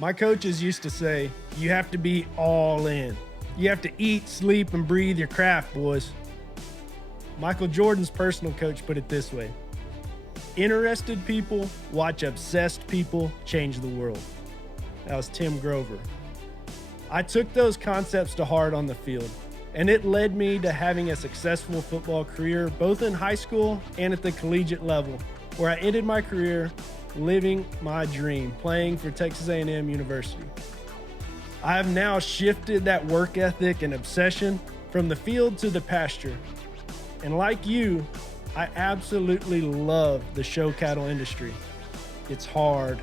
My coaches used to say, you have to be all in. You have to eat, sleep, and breathe your craft, boys. Michael Jordan's personal coach put it this way: interested people watch obsessed people change the world. That was Tim Grover. I took those concepts to heart on the field, and it led me to having a successful football career, both in high school and at the collegiate level, where I ended my career living my dream, playing for Texas A&M University. I have now shifted that work ethic and obsession from the field to the pasture. And like you, I absolutely love the show cattle industry. It's hard,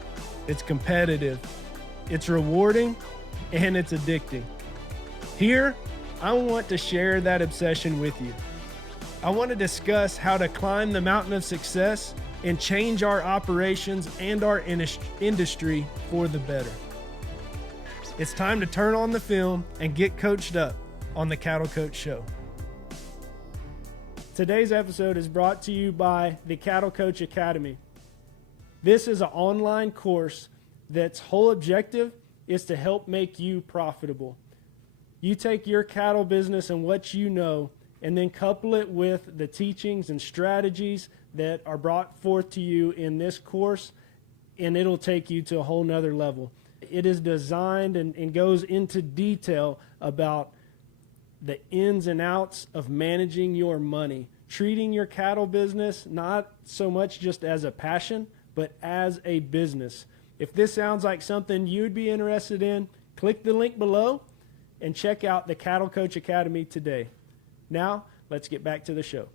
it's competitive, it's rewarding, and it's addicting. Here, I want to share that obsession with you. I want to discuss how to climb the mountain of success and change our operations and our industry for the better. It's time to turn on the film and get coached up on the Cattle Coach Show. Today's episode is brought to you by the Cattle Coach Academy. This is an online course that's whole objective is to help make you profitable. You take your cattle business and what you know, and then couple it with the teachings and strategies that are brought forth to you in this course, and it'll take you to a whole nother level. It is designed and goes into detail about the ins and outs of managing your money, treating your cattle business not so much just as a passion, but as a business. If this sounds like something you'd be interested in, click the link below and check out the Cattle Coach Academy today. Now, let's get back to the show.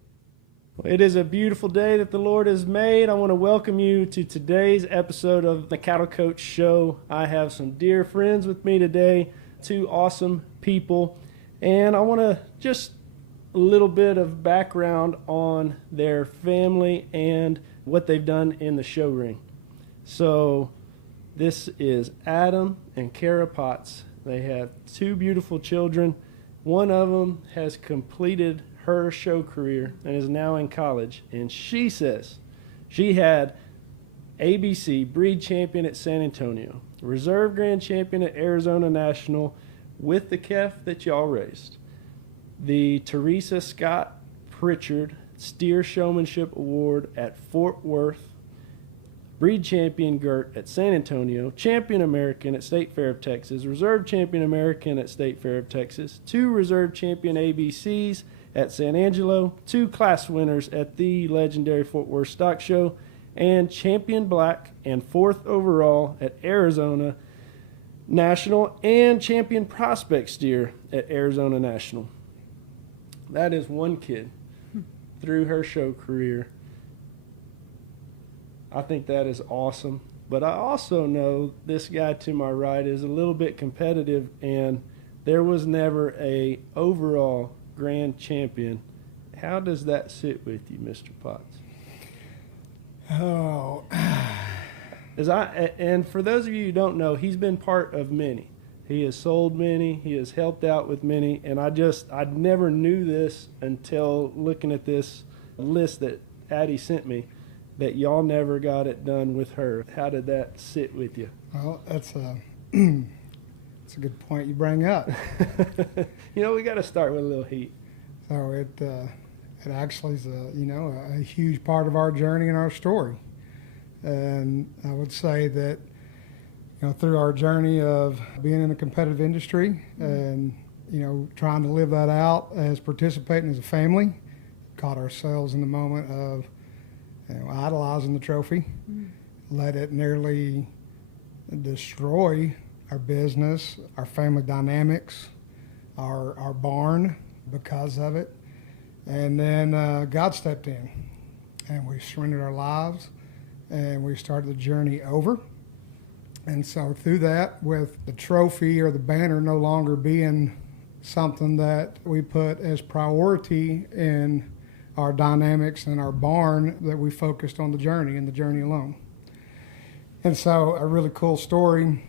It is a beautiful day that the Lord has made. I want to welcome you to today's episode of the Cattle Coach Show. I have some dear friends with me today, two awesome people, and I want to just a little bit of background on their family and what they've done in the show ring. So this is Adam and Kara Potts. They have two beautiful children. One of them has completed her show career and is now in college. And she says she had ABC breed champion at San Antonio, reserve grand champion at Arizona National with the calf that y'all raised, the Teresa Scott Pritchard Steer Showmanship Award at Fort Worth, breed champion Gert at San Antonio, champion American at State Fair of Texas, reserve champion American at State Fair of Texas, two reserve champion ABCs at San Angelo, two class winners at the legendary Fort Worth Stock Show, and champion black and fourth overall at Arizona National, and champion prospect steer at Arizona National. That is one kid through her show career. I think that is awesome. But I also know this guy to my right is a little bit competitive, and there was never a overall grand champion. How does that sit with you, Mr. Potts? Oh. And for those of you who don't know, he's been part of many. He has sold many, he has helped out with many, and I never knew this until looking at this list that Addie sent me, that y'all never got it done with her. How did that sit with you? Well, that's a good point you bring up. We got to start with a little heat. So it actually is a huge part of our journey and our story. And I would say that through our journey of being in a competitive industry and trying to live that out as participating as a family, caught ourselves in the moment of idolizing the trophy, let it nearly destroy our business, our family dynamics, our barn because of it. And then God stepped in and we surrendered our lives and we started the journey over. And so through that, with the trophy or the banner no longer being something that we put as priority in our dynamics and our barn, that we focused on the journey and the journey alone. And so a really cool story,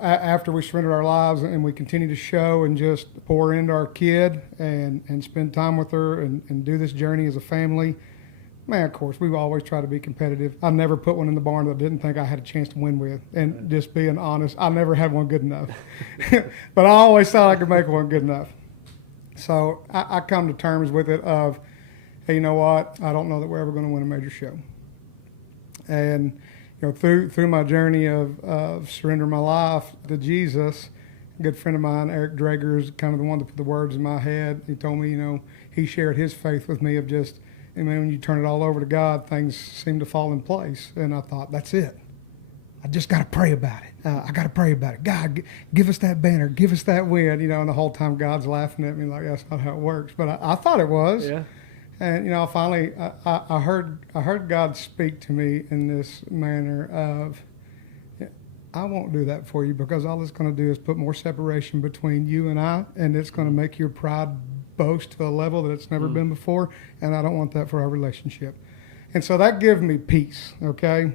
after we surrendered our lives and we continue to show and just pour into our kid and spend time with her and do this journey as a family, Man, of course, we always try to be competitive. I never put one in the barn that I didn't think I had a chance to win with. And just being honest, I never had one good enough. But I always thought I could make one good enough. So I come to terms with it of, hey, you know what? I don't know that we're ever going to win a major show. And through my journey of surrendering my life to Jesus, a good friend of mine, Eric Drager, is kind of the one that put the words in my head. He told me, he shared his faith with me of just, when you turn it all over to God, things seem to fall in place. And I thought, that's it. I just got to pray about it. I got to pray about it. God, give us that banner. Give us that win. And the whole time God's laughing at me like that's not how it works. But I thought it was. Yeah. And finally I heard God speak to me in this manner of, I won't do that for you, because all it's going to do is put more separation between you and I, and it's going to make your pride boast to a level that it's never been before, and I don't want that for our relationship. And so that gave me peace, okay?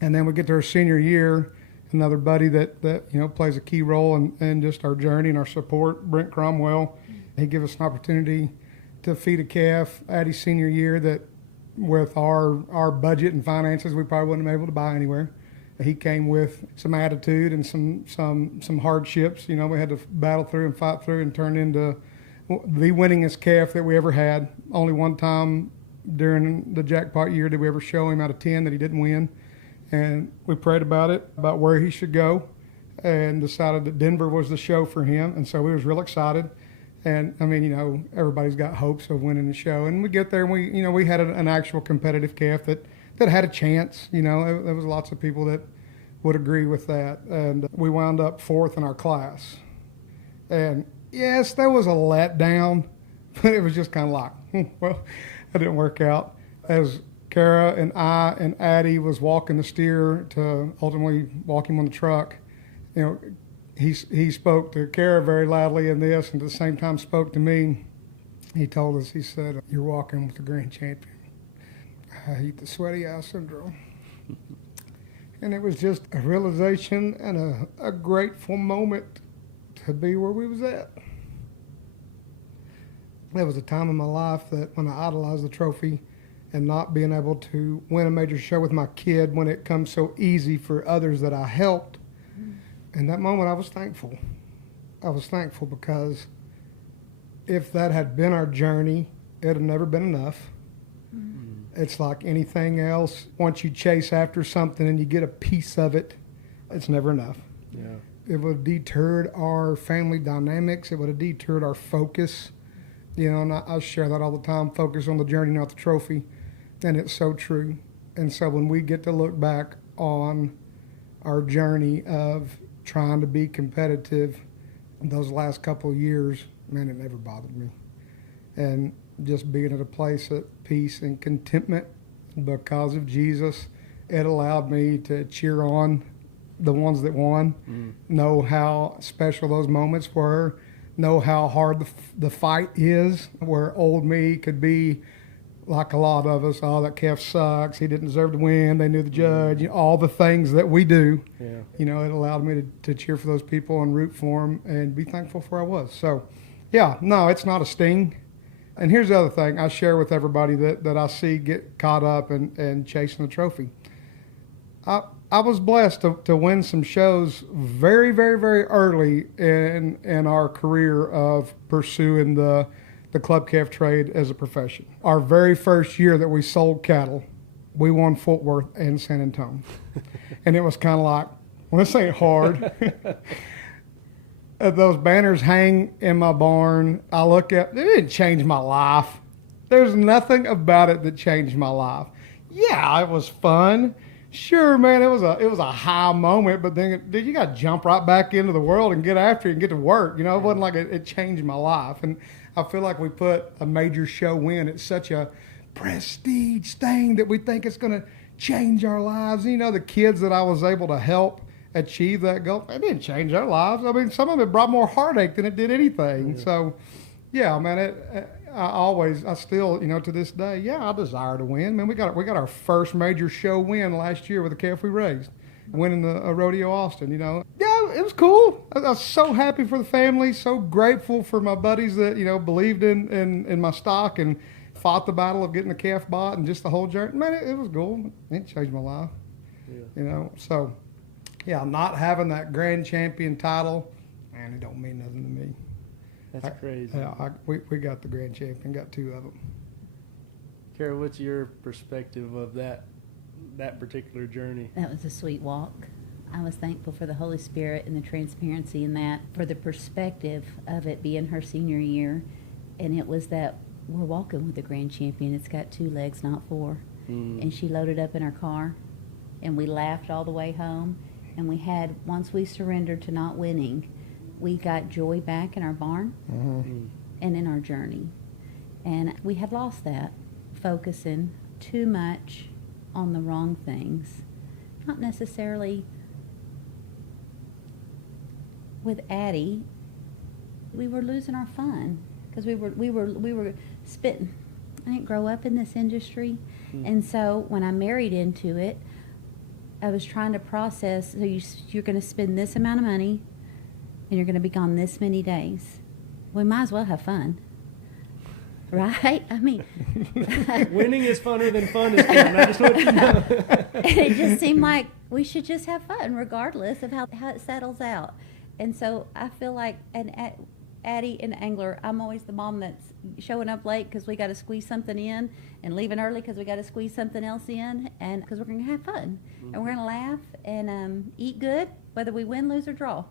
And then we get to our senior year, another buddy that plays a key role in just our journey and our support, Brent Cromwell. He gave us an opportunity to feed a calf at his senior year that with our budget and finances, we probably wouldn't have been able to buy anywhere. He came with some attitude and some hardships. We had to battle through and fight through and turn into the winningest calf that we ever had. Only one time during the jackpot year did we ever show him out of 10 that he didn't win. And we prayed about it, about where he should go, and decided that Denver was the show for him. And so we was real excited. And everybody's got hopes of winning the show. And we get there and we had an actual competitive calf that had a chance. There was lots of people that would agree with that. And we wound up 4th in our class. And yes, there was a letdown, but it was just kind of like, well, that didn't work out. As Kara and I and Addie was walking the steer to ultimately walk him on the truck, he spoke to Kara very loudly in this, and at the same time spoke to me. He told us, he said, "You're walking with the grand champion." I hate the sweaty eye syndrome. And it was just a realization and a grateful moment to be where we was at. There was a time in my life that when I idolized the trophy and not being able to win a major show with my kid when it comes so easy for others that I helped. In that moment, I was thankful. I was thankful because if that had been our journey, it had never been enough. It's like anything else. Once you chase after something and you get a piece of it, it's never enough. Yeah. It would have deterred our family dynamics. It would have deterred our focus. And I share that all the time, focus on the journey, not the trophy. And it's so true. And so when we get to look back on our journey of trying to be competitive those last couple of years, man, it never bothered me. And just being at a place of peace and contentment because of Jesus, it allowed me to cheer on the ones that won, know how special those moments were, know how hard the fight is, where old me could be like a lot of us, oh, that calf sucks, he didn't deserve to win, they knew the judge, all the things that we do. Yeah. It allowed me to cheer for those people and root for them and be thankful for where I was. So, yeah, no, it's not a sting. And here's the other thing I share with everybody that I see get caught up and chasing the trophy. I was blessed to win some shows very, very, very early in our career of pursuing the club calf trade as a profession. Our very first year that we sold cattle, we won Fort Worth and San Antonio. And it was kind of like, well, this ain't hard. Those banners hang in my barn. I look at, it didn't change my life. There's nothing about it that changed my life. Yeah, it was fun. Sure, man, it was a high moment, but then you got to jump right back into the world and get after it and get to work. It wasn't like it changed my life. And I feel like we put a major show win. It's such a prestige thing that we think it's going to change our lives. The kids that I was able to help achieve that goal, it didn't change their lives. I mean, some of it brought more heartache than it did anything. Yeah. So, yeah, man, I still, to this day, yeah, I desire to win. Man, we got our first major show win last year with the calf we raised, winning the rodeo Austin. Yeah, it was cool. I was so happy for the family, so grateful for my buddies that believed in my stock and fought the battle of getting the calf bought and just the whole journey, man, it was cool. It changed my life. Yeah. You know, so yeah, not having that grand champion title, man, it don't mean nothing to me. That's crazy. Yeah, we got the grand champion, got 2 of them. Kara, what's your perspective of that particular journey? That was a sweet walk. I was thankful for the Holy Spirit and the transparency in that, for the perspective of it being her senior year. And it was that we're walking with the grand champion. It's got 2 legs, not 4. And she loaded up in her car, and we laughed all the way home. And we had, once we surrendered to not winning, we got joy back in our barn and in our journey. And we had lost that, focusing too much on the wrong things. Not necessarily with Addie, we were losing our fun because we were spitting. I didn't grow up in this industry, and so when I married into it, I was trying to process. So you're going to spend this amount of money, and you're going to be gone this many days. We might as well have fun, right? I mean, winning is funner than fun is fun. I just want you to know. it just seemed like we should just have fun regardless of how it settles out. And so I feel like Addie and Angler, I'm always the mom that's showing up late because we got to squeeze something in, and leaving early because we got to squeeze something else in, and because we're going to have fun and we're going to laugh and eat good, whether we win, lose, or draw.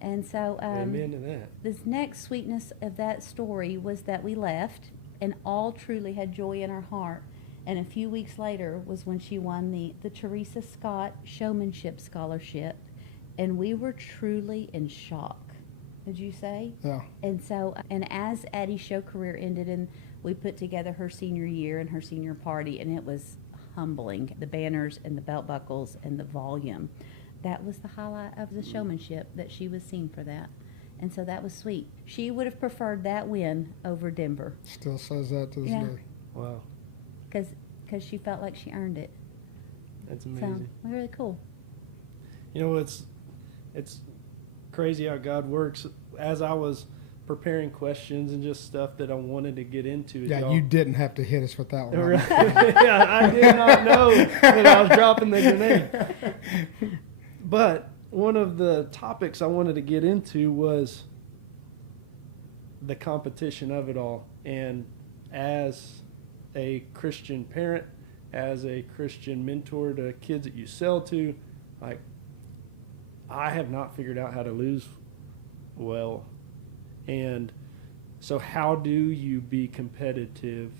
And so Amen to that. this next sweetness of that story was that we left and all truly had joy in our heart. And a few weeks later was when she won the Teresa Scott Showmanship Scholarship. And we were truly in shock, would you say? Yeah. And so, and as Addie's show career ended, and we put together her senior year and her senior party, and it was humbling. The banners and the belt buckles and the volume. That was the highlight of the showmanship, that she was seen for that. And so that was sweet. She would have preferred that win over Denver. Still says that to this Yeah. day. Wow. Because she felt like she earned it. That's So, amazing. really cool. You know, it's crazy how God works. As I was preparing questions and just stuff that I wanted to get into. Yeah, you didn't have to hit us with that one. Right. Yeah, I did not know that I was dropping the grenade. But one of the topics I wanted to get into was the competition of it all. And as a Christian parent, as a Christian mentor to kids that you sell to, like, I have not figured out how to lose well. And so how do you be competitive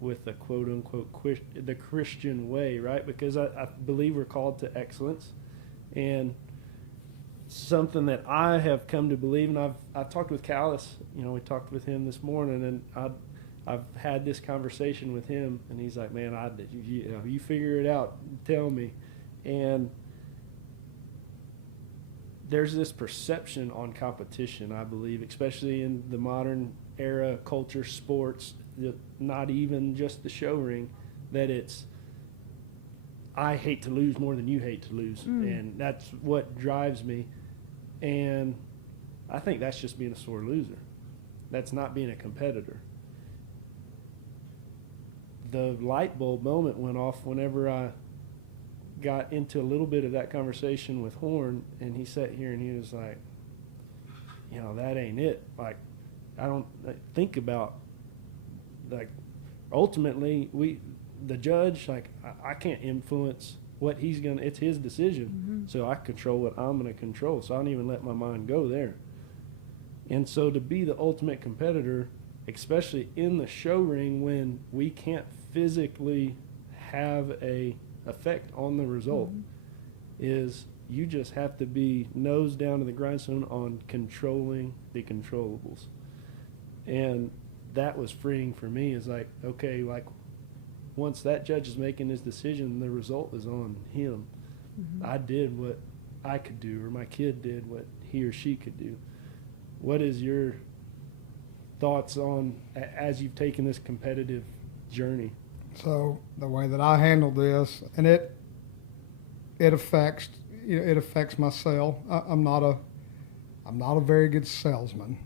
with the quote-unquote the Christian way, right? Because I believe we're called to excellence. And something that I have come to believe, and I've talked with Callis, you know, we talked with him this morning, and I've had this conversation with him, and he's like, man, you figure it out, tell me. And there's this perception on competition, I believe, especially in the modern era, culture, sports, not even just the show ring, that it's, I hate to lose more than you hate to lose. And that's what drives me. And I think that's just being a sore loser. That's not being a competitor. The light bulb moment went off whenever I got into a little bit of that conversation with Horn, and he sat here and he was like, you know, that ain't it. Like, I don't think about, like, ultimately the judge, like, I can't influence what he's gonna, it's his decision. So I control what I'm gonna control. So I don't even let my mind go there. And so to be the ultimate competitor, especially in the show ring when we can't physically have a effect on the result, is you just have to be nose down to the grindstone on controlling the controllables. And that was freeing for me. Is like, okay, like, once that judge is making his decision, the result is on him. I did what I could do, or my kid did what he or she could do. What is your thoughts on, as you've taken this competitive journey? So the way that I handle this, and it affects, you know, it affects my sale. I'm not a very good salesman.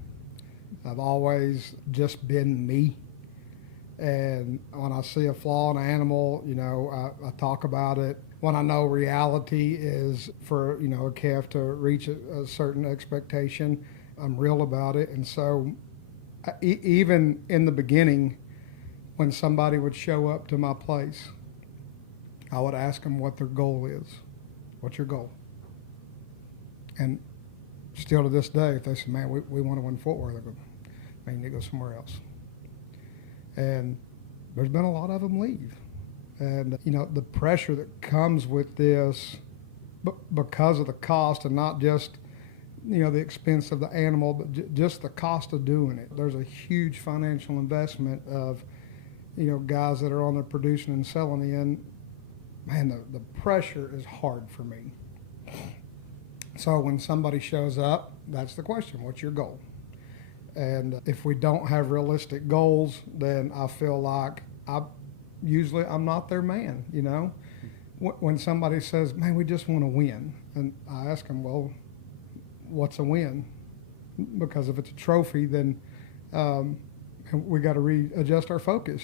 I've always just been me, And when I see a flaw in an animal, I talk about it. When I know reality is for, a calf to reach a certain expectation, I'm real about it. And so even in the beginning, when somebody would show up to my place, I would ask them what their goal is. What's your goal? And still to this day, if they say, man, we want to win Fort Worth, I go, man, you need to go somewhere else. And there's been a lot of them leave. And, the pressure that comes with this because of the cost, and not just, the expense of the animal, but just the cost of doing it. There's a huge financial investment of, guys that are on there producing and selling in. Man, the pressure is hard for me. So when somebody shows up, that's the question. What's your goal? And if we don't have realistic goals, then I feel like I'm not their man, When somebody says, man, we just want to win. And I ask them, well, what's a win? Because if it's a trophy, then we got to readjust our focus,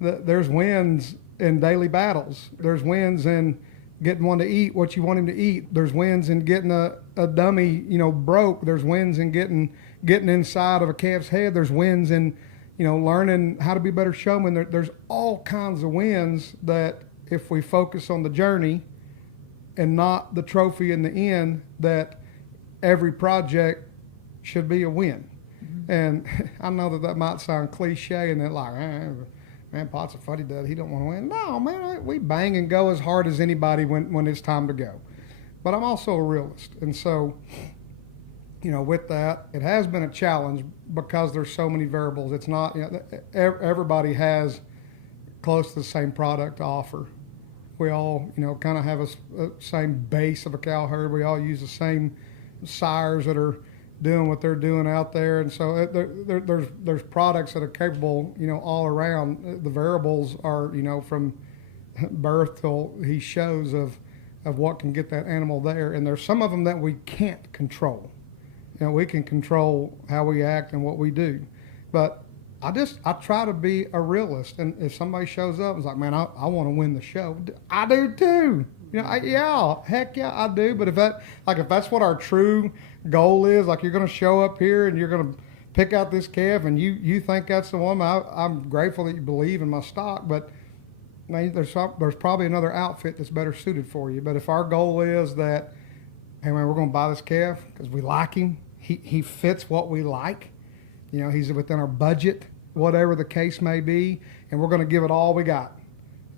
there's wins in daily battles. There's wins in getting one to eat what you want him to eat. There's wins in getting a dummy, broke. There's wins in getting inside of a calf's head. There's wins in, learning how to be a better showman. There's all kinds of wins that if we focus on the journey and not the trophy in the end, that every project should be a win. Mm-hmm. And I know that might sound cliche and that like, man, Pot's a fuddy dud. He don't want to win. No, man, we bang and go as hard as anybody when it's time to go. But I'm also a realist. And so, with that, it has been a challenge because there's so many variables. It's not, everybody has close to the same product to offer. We all, kind of have a same base of a cow herd. We all use the same sires that are doing what they're doing out there, and so there's products that are capable, all around. The variables are, from birth till he shows of what can get that animal there, and there's some of them that we can't control. We can control how we act and what we do, but I try to be a realist, and if somebody shows up and is like, man, I want to win the show, I do too. Heck yeah, I do. But if that's what our true goal is, like you're going to show up here and you're going to pick out this calf and you think that's the one, I'm grateful that you believe in my stock, but man, there's probably another outfit that's better suited for you. But if our goal is that, hey man, we're going to buy this calf because we like him, he fits what we like, he's within our budget, whatever the case may be, and we're going to give it all we got.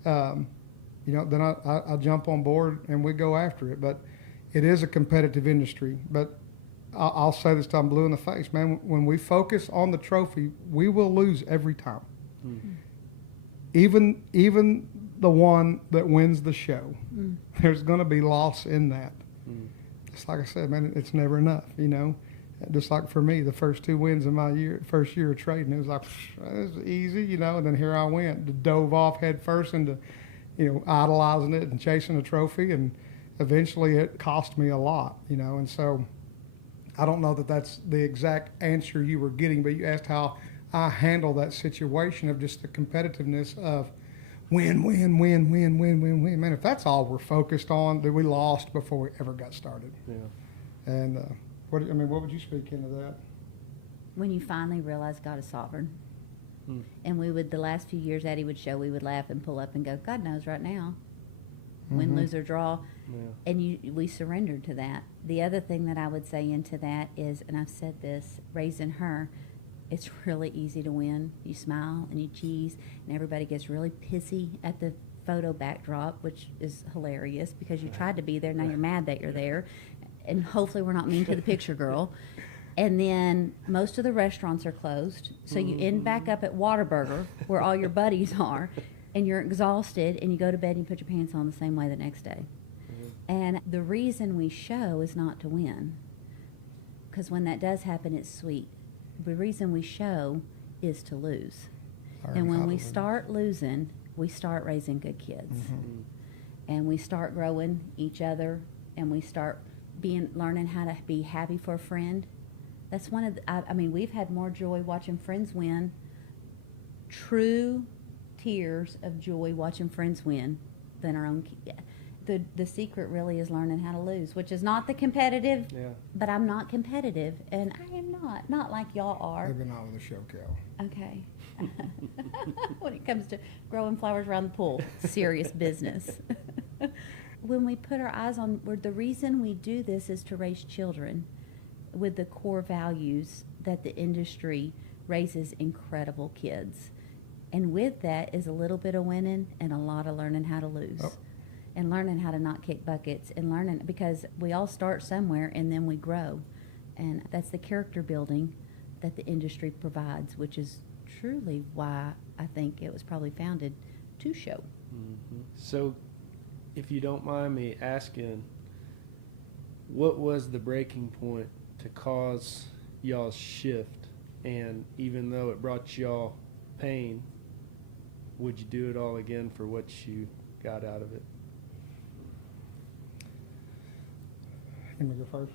Then I jump on board and we go after it. But it is a competitive industry. But I'll say this till I'm blue in the face, man. When we focus on the trophy, we will lose every time. Mm-hmm. Even the one that wins the show, there's going to be loss in that. Mm. Just like I said, man, it's never enough, Just like for me, the first 2 wins in my first year of trading, it was like, it was easy, And then here I went, dove off head first into idolizing it and chasing a trophy, and eventually it cost me a lot, and so I don't know that that's the exact answer you were getting, but you asked how I handle that situation of just the competitiveness of win. Man, if that's all we're focused on, then we lost before we ever got started. Yeah. And what would you speak into that? When you finally realize God is sovereign. And the last few years Addie would show, we would laugh and pull up and go, God knows right now, win, lose, or draw. Yeah. And we surrendered to that. The other thing that I would say into that is, and I've said this, raising her, it's really easy to win. You smile and you cheese, and everybody gets really pissy at the photo backdrop, which is hilarious because you tried to be there, now you're mad that you're there. And hopefully we're not mean to the picture girl. And then most of the restaurants are closed. So you end back up at Whataburger where all your buddies are, and you're exhausted, and you go to bed and you put your pants on the same way the next day. And the reason we show is not to win. Because when that does happen, it's sweet. The reason we show is to lose. And when we start losing, we start raising good kids. And we start growing each other, and we start learning how to be happy for a friend. That's one of the, we've had more joy watching friends win true tears of joy watching friends win than our own. The secret really is learning how to lose, which is not the competitive. Yeah. But I'm not competitive, and I am not like y'all are. Maybe not with a show cow. Okay. When it comes to growing flowers around the pool, serious business. When we put our eyes on, the reason we do this is to raise children with the core values that the industry raises incredible kids. And with that is a little bit of winning and a lot of learning how to lose. Oh. And learning how to not kick buckets and learning, because we all start somewhere and then we grow. And that's the character building that the industry provides, which is truly why I think it was probably founded to show. Mm-hmm. So, if you don't mind me asking, what was the breaking point to cause y'all's shift? And even though it brought y'all pain, would you do it all again for what you got out of it? Can we go first?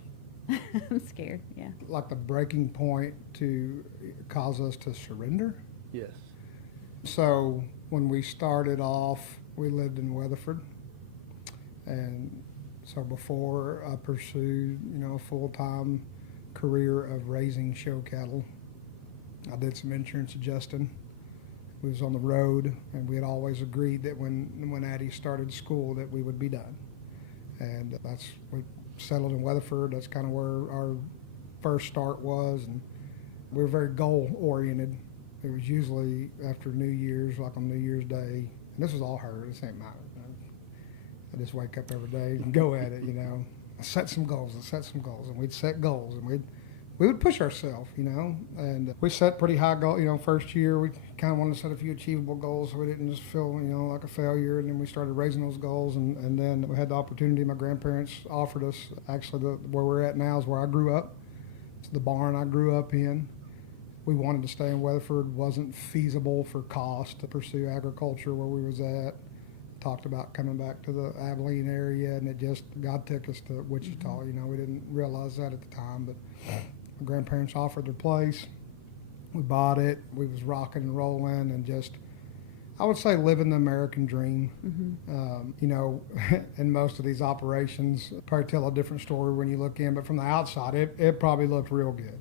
I'm scared, yeah. Like the breaking point to cause us to surrender. Yes. So when we started off, we lived in Weatherford, and so before I pursued, a full-time career of raising show cattle, I did some insurance adjusting. We was on the road, and we had always agreed that when Addie started school that we would be done, and we settled in Weatherford. That's kind of where our first start was, and we were very goal-oriented. It was usually after New Year's, like on New Year's Day, and this was all her. This ain't mine. I just wake up every day and go at it, I set some goals, and we'd set goals, and we would push ourselves, and we set pretty high goals. First year we kind of wanted to set a few achievable goals so we didn't just feel, like a failure, and then we started raising those goals, and then we had the opportunity. My grandparents offered us, actually, where we're at now is where I grew up. It's the barn I grew up in. We wanted to stay in Weatherford. Wasn't feasible for cost to pursue agriculture where we was at. Talked about coming back to the Abilene area, and God took us to Wichita. Mm-hmm. We didn't realize that at the time, but my grandparents offered their place. We bought it. We was rocking and rolling, and I would say living the American dream. Mm-hmm. In most of these operations, probably tell a different story when you look in, but from the outside, it probably looked real good.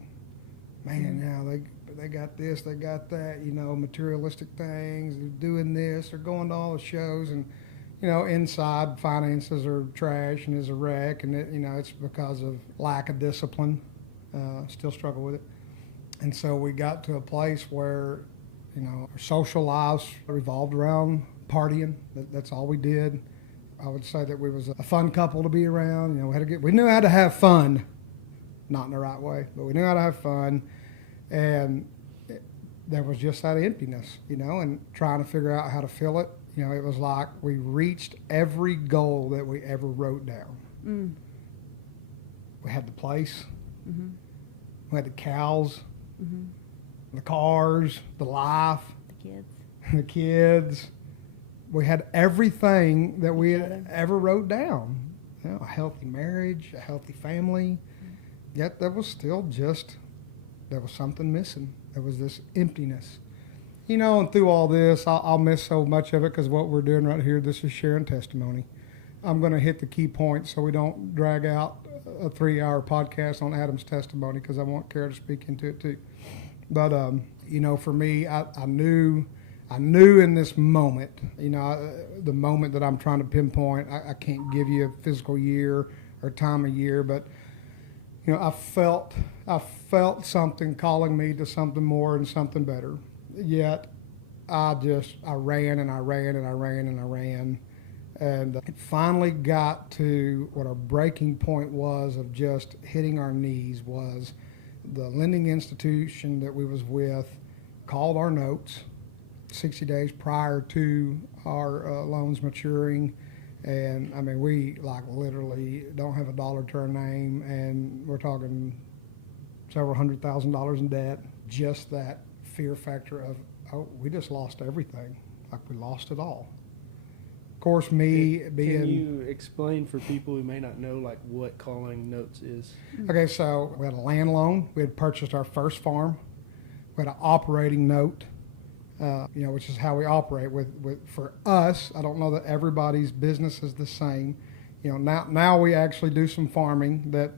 Man, they got this, they got that, materialistic things. They're doing this, they're going to all the shows, and inside finances are trash and is a wreck, and it's because of lack of discipline. Still struggle with it. And so we got to a place where, our social lives revolved around partying. That's all we did. I would say that we was a fun couple to be around. We knew how to have fun, not in the right way, but we knew how to have fun. And there was just that emptiness, and trying to figure out how to fill it. It was like we reached every goal that we ever wrote down. Mm. We had the place. Mm-hmm. We had the cows, Mm-hmm. the cars, the life, The the kids. We had everything that we Each had other. ever wrote down. A healthy marriage, a healthy family. Yet there was still there was something missing. There was this emptiness. And through all this, I'll miss so much of it because what we're doing right here, this is sharing testimony. I'm going to hit the key points so we don't drag out a 3-hour podcast on Adam's testimony because I want Kara to speak into it too. But, for me, I knew in this moment, the moment that I'm trying to pinpoint, I can't give you a physical year or time of year, but, I felt something calling me to something more and something better. Yet I ran and I ran and I ran and I ran. And it finally got to what our breaking point was of just hitting our knees was the lending institution that we was with called our notes 60 days prior to our loans maturing. And we literally don't have a dollar to our name, and we're talking several $100,000 in debt. Just that fear factor of, we just lost everything. We lost it all. Of course, Can you explain for people who may not know what calling notes is? Okay, so we had a land loan. We had purchased our first farm. We had an operating note. which is how we operate. For us, I don't know that everybody's business is the same. Now we actually do some farming that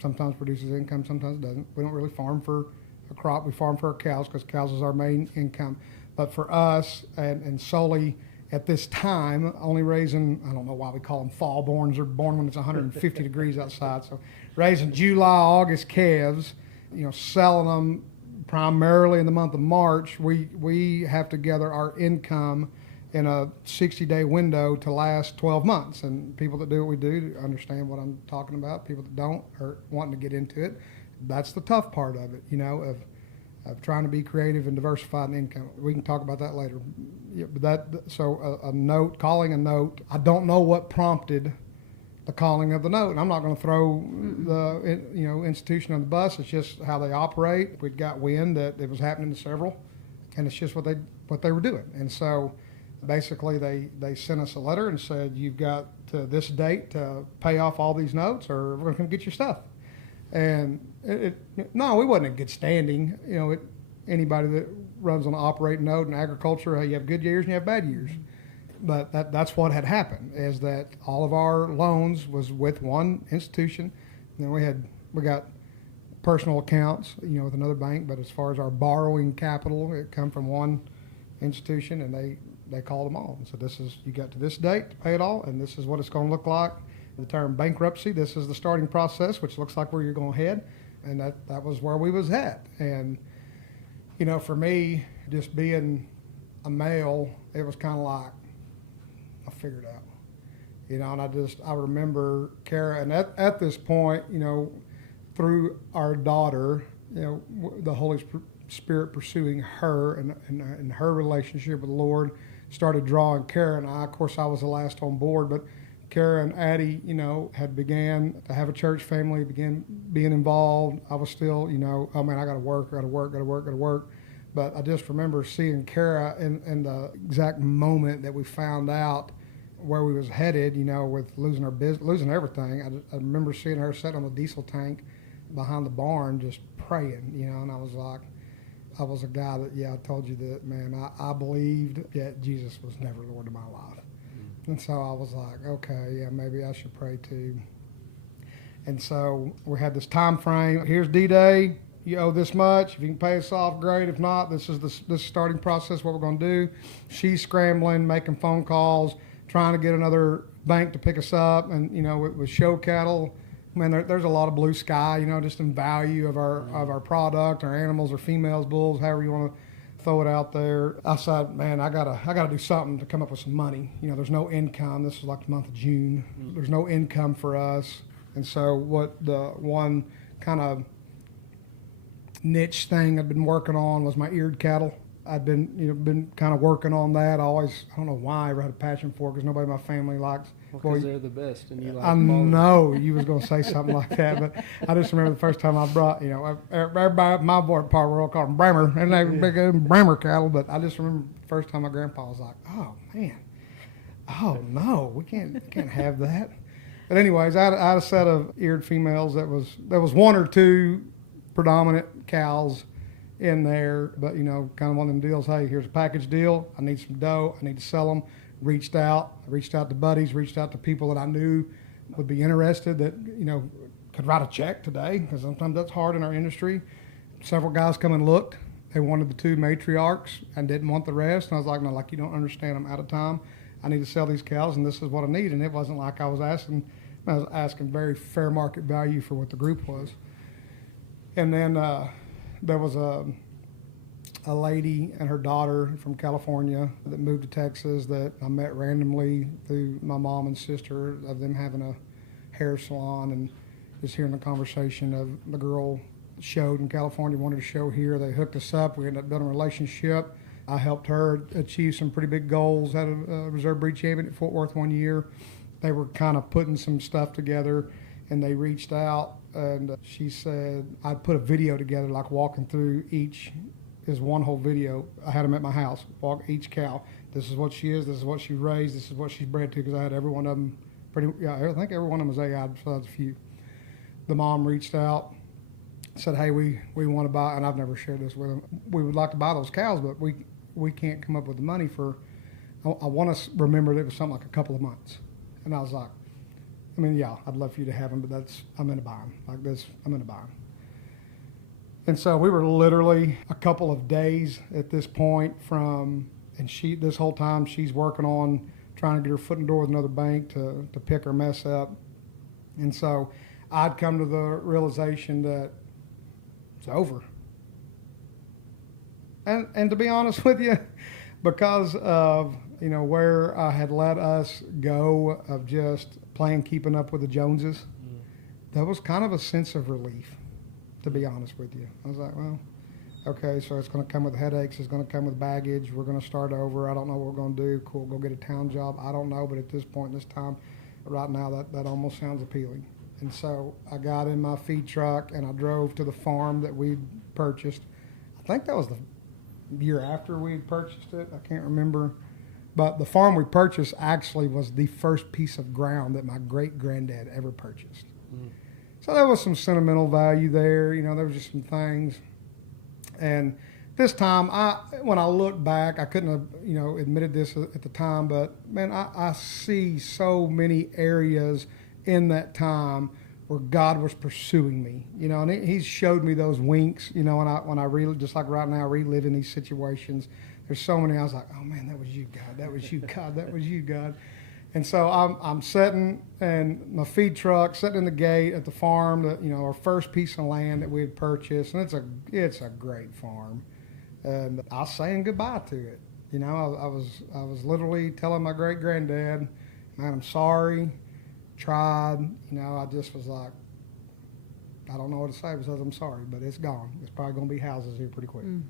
sometimes produces income, sometimes doesn't. We don't really farm for a crop. We farm for our cows because cows is our main income. But for us, and solely at this time, only raising, I don't know why we call them fall borns, they're born when it's 150 degrees outside. So raising July, August calves, selling them primarily in the month of March, we have to gather our income in a 60-day window to last 12 months. And people that do what we do understand what I'm talking about. People that don't are wanting to get into it. That's the tough part of it, of trying to be creative and diversify the income. We can talk about that later. Yeah, but a note, calling a note, I don't know what prompted the calling of the note. And I'm not going to throw the institution on the bus. It's just how they operate. We'd got wind that it was happening to several, and it's just what they were doing. And so basically they sent us a letter and said, you've got to this date to pay off all these notes or we're going to come get your stuff. And we wasn't in good standing. Anybody that runs on an operating note in agriculture, you have good years and you have bad years. But that's what had happened, is that all of our loans was with one institution. And then we got personal accounts, with another bank. But as far as our borrowing capital, it come from one institution, and they called them all and said, you got to this date to pay it all, and this is what it's going to look like. The term bankruptcy, this is the starting process, which looks like where you're going to head. And that was where we was at. And, for me, just being a male, it was kind of like, I figured out, and I remember Kara, and at this point, through our daughter, the Holy Spirit pursuing her and her relationship with the Lord started drawing Kara and I. Of course, I was the last on board, but Kara and Addie, had began to have a church family, began being involved. I was still, oh man, I got to work. But I just remember seeing Kara in the exact moment that we found out where we was headed, with losing our business, losing everything. I remember seeing her sitting on the diesel tank behind the barn just praying, and I was like, I was a guy that, I told you that, man, I believed that Jesus was never Lord of my life. And so I was like, okay, maybe I should pray too. And so we had this time frame. Here's D-Day. You owe this much. If you can pay us off, great. If not, this is the starting process, what we're going to do. She's scrambling, making phone calls, trying to get another bank to pick us up. And, with show cattle, man, there's a lot of blue sky, just in value of our product, our animals, our females, bulls, however you want to throw it out there. I said, man, I gotta do something to come up with some money. There's no income. This is like the month of June. There's no income for us. And so what the one kind of niche thing I've been working on was my eared cattle. I'd been kind of working on that. I don't know why I ever had a passion for it, because nobody in my family likes. Because they're the best, and you like I them all. know you was going to say something like that, but I just remember the first time I brought, everybody at my part world called them Brammer, and they big Brammer cattle, but I just remember the first time my grandpa was like, oh man, oh no, we can't have that. But anyways, I had a set of eared females that was one or two predominant cows in there, but kind of one of them deals. Hey, here's a package deal. I need some dough. I need to sell them. Reached out to buddies, reached out to people that I knew would be interested, that could write a check today, because sometimes that's hard in our industry. Several guys come and looked. They wanted the two matriarchs and didn't want the rest. And I was like, no, you don't understand. I'm out of time. I need to sell these cows, and this is what I need. And it wasn't like I was asking very fair market value for what the group was. And then there was a lady and her daughter from California that moved to Texas that I met randomly through my mom and sister, of them having a hair salon, and just hearing the conversation of the girl showed in California, wanted to show here. They hooked us up. We ended up building a relationship. I helped her achieve some pretty big goals. Had a reserve breed champion at Fort Worth one year. They were kind of putting some stuff together, and they reached out, and she said, I'd put a video together, like walking through each is one whole video. I had them at my house, walk each cow. This is what she is, this is what she raised, this is what she's bred to, because I had every one of them I think every one of them was AI besides a few. The mom reached out, said, hey, we want to buy, and I've never shared this with them, we would like to buy those cows, but we we can't come up with the money for, I want to remember that it was something like a couple of months. And I was like, I mean, yeah, I'd love for you to have them, but I'm in a bind. Like this, I'm in a bind. And so we were literally a couple of days at this point from, and this whole time she's working on trying to get her foot in the door with another bank to pick her mess up. And so I'd come to the realization that it's over. And to be honest with you, because of, where I had let us go of just playing keeping up with the Joneses, that was kind of a sense of relief, to be honest with you. I was like, well, okay, so it's going to come with headaches. It's going to come with baggage. We're going to start over. I don't know what we're going to do. Cool, go get a town job. I don't know, but at this point in this time, right now, that almost sounds appealing. And so I got in my feed truck and I drove to the farm that we purchased. I think that was the year after we had purchased it. I can't remember. But the farm we purchased actually was the first piece of ground that my great-granddad ever purchased. Mm. So there was some sentimental value there. There was just some things. And this time, when I look back, I couldn't have, admitted this at the time, but man, I see so many areas in that time where God was pursuing me, and He showed me those winks, when I really, just like right now, reliving these situations. There's so many. I was like, oh man, that was you, God. That was you, God. That was you, God. And so I'm sitting in my feed truck, sitting in the gate at the farm, our first piece of land that we had purchased, and it's a great farm. And I was saying goodbye to it. I was literally telling my great granddad, man, I'm sorry. Tried. I just was like, I don't know what to say besides I'm sorry, but it's gone. It's probably going to be houses here pretty quick. Mm.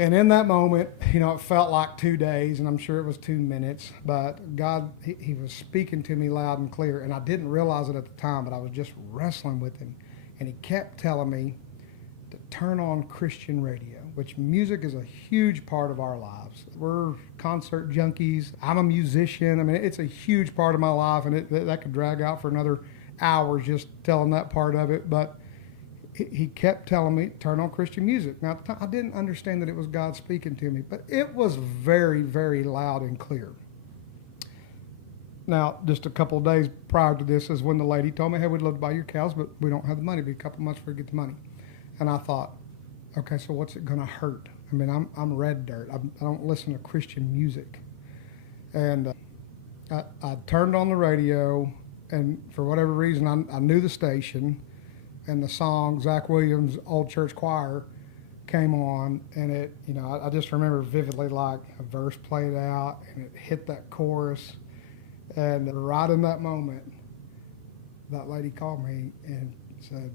And in that moment, it felt like 2 days, and I'm sure it was 2 minutes, but God, he was speaking to me loud and clear, and I didn't realize it at the time, but I was just wrestling with Him. And He kept telling me to turn on Christian radio, which music is a huge part of our lives. We're concert junkies. I'm a musician. I mean, it's a huge part of my life, and that could drag out for another hour just telling that part of it, but He kept telling me, turn on Christian music. Now, at the time, I didn't understand that it was God speaking to me, but it was very, very loud and clear. Now, just a couple of days prior to this is when the lady told me, hey, we'd love to buy your cows, but we don't have the money. It'll be a couple months before we get the money. And I thought, okay, so what's it going to hurt? I mean, I'm red dirt. I don't listen to Christian music. And I turned on the radio, and for whatever reason, I knew the station. And the song, Zach Williams' Old Church Choir, came on, and it, I just remember vividly, like a verse played out, and it hit that chorus, and right in that moment, that lady called me and said,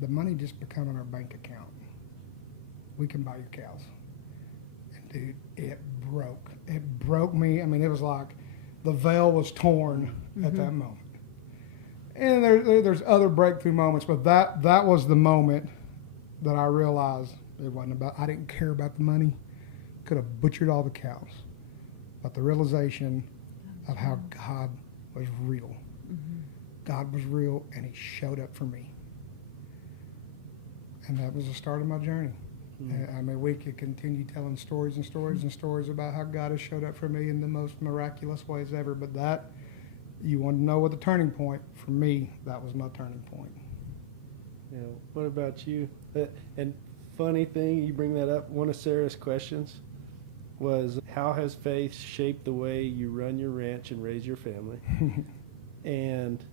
the money just become in our bank account. We can buy your cows. And dude, it broke me. I mean, it was like the veil was torn at that moment. And there's other breakthrough moments, but that was the moment that I realized it wasn't about, I didn't care about the money. Could have butchered all the cows. But the realization of how God was real. Mm-hmm. God was real, and He showed up for me. And that was the start of my journey. Mm-hmm. I mean, we could continue telling stories and stories and stories about how God has showed up for me in the most miraculous ways ever, but that, you want to know what the turning point, for me, that was my turning point. Yeah. What about you? And funny thing, you bring that up, one of Sarah's questions was, how has faith shaped the way you run your ranch and raise your family? And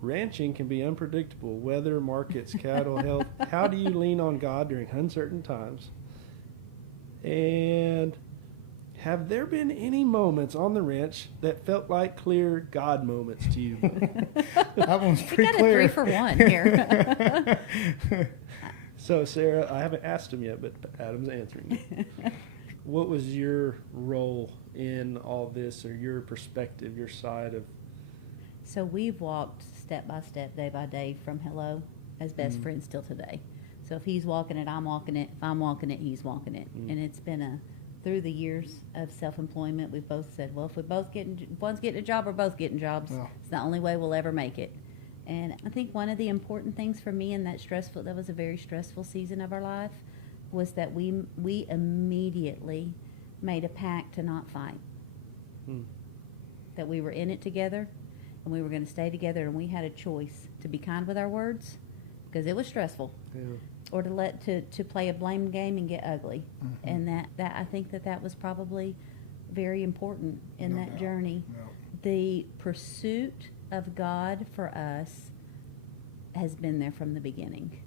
ranching can be unpredictable. Weather, markets, cattle, health. How do you lean on God during uncertain times? And have there been any moments on the ranch that felt like clear God moments to you? That one's pretty got clear. A 3 for 1 here. So, Sarah, I haven't asked him yet, but Adam's answering you. What was your role in all this, or your perspective, your side of? So we've walked step by step, day by day, from hello as best friends till today. So if he's walking it, I'm walking it. If I'm walking it, he's walking it. And it's been through the years of self-employment, we've both said, well, if one's getting a job, we're both getting jobs. Oh. It's the only way we'll ever make it. And I think one of the important things for me in that was a very stressful season of our life, was that we immediately made a pact to not fight. That we were in it together, and we were going to stay together, and we had a choice to be kind with our words, because it was stressful, or to play a blame game and get ugly. And that I think that was probably very important in that journey. The pursuit of God for us has been there from the beginning.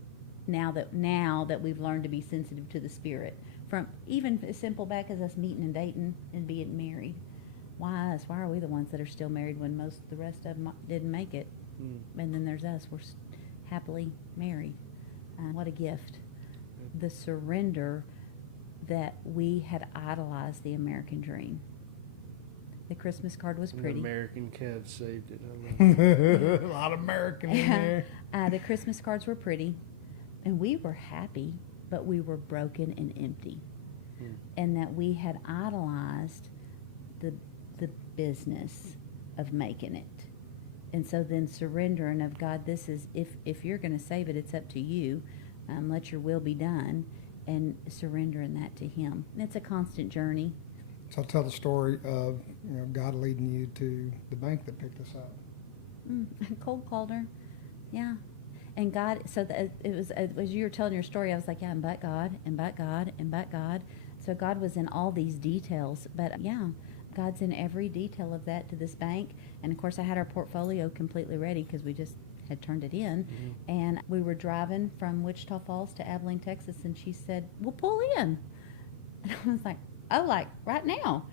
Now that we've learned to be sensitive to the Spirit, from even as simple back as us meeting and dating and being married. Why us? Why are we the ones that are still married when most of the rest of them didn't make it? And then there's us. We're happily married. What a gift. The surrender that we had idolized the American dream. The Christmas card was pretty. American Kev saved it. I love it. A lot of American in there. The Christmas cards were pretty, and we were happy, but we were broken and empty. And that we had idolized the business of making it. And so then surrendering of, God, this is, if you're going to save it, it's up to you. Let your will be done, and surrendering that to Him. And it's a constant journey. So I'll tell the story of God leading you to the bank that picked us up. Cold called her. Yeah. And God, so it was, as you were telling your story, I was like, yeah, and but God, and but God, and but God. So God was in all these details. But yeah, God's in every detail of that to this bank. And of course, I had our portfolio completely ready because we just had turned it in. And we were driving from Wichita Falls to Abilene, Texas, and she said, well, pull in. And I was like, oh, like right now?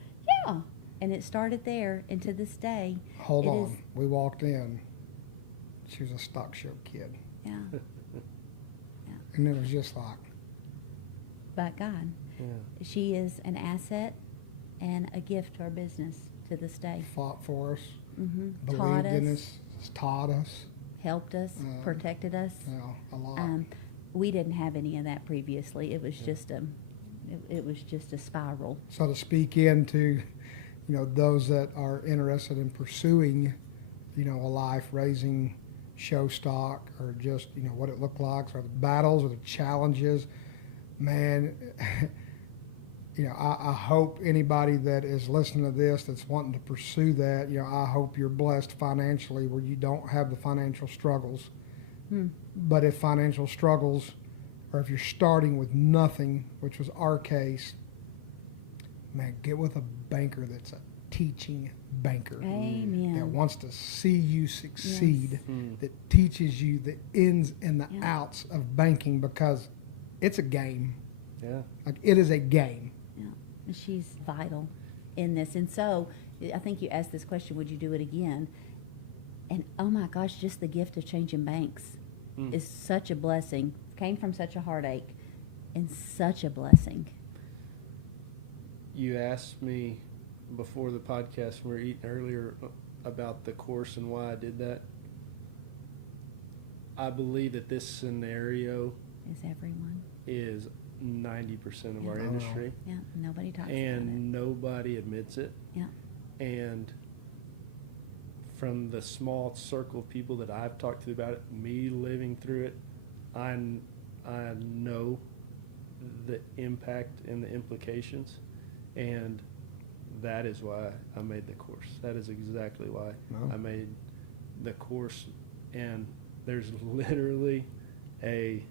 Yeah. And it started there, and to this day. Hold on. We walked in. She was a stock show kid. Yeah. And it was just like. But God. Yeah. She is an asset and a gift to our business to this day. Fought for us. Taught Believed in us. us. Taught us. Helped us. Protected us. Yeah, a lot. We didn't have any of that previously. It was just it was just a spiral. So to speak into, those that are interested in pursuing, a life raising show stock, or just, what it looked like, or the battles or the challenges, man, I hope anybody that is listening to this that's wanting to pursue that, I hope you're blessed financially where you don't have the financial struggles. But if financial struggles, or if you're starting with nothing, which was our case, man, get with a banker that's a teaching banker. Amen. That wants to see you succeed, that teaches you the ins and the outs of banking, because it's a game. Yeah. Like, it is a game. Yeah. And she's vital in this. And so I think you asked this question, would you do it again? And oh my gosh, just the gift of changing banks is such a blessing. Came from such a heartache, and such a blessing. You asked me before the podcast, when we were eating earlier, about the course and why I did that. I believe that this scenario Is everyone? is 90% of our industry. Yeah, nobody talks And about it. nobody admits it. Yeah. And from the small circle of people that I've talked to about it, me living through it, I know the impact and the implications, and that is why I made the course. That is exactly why I made the course. And there's literally a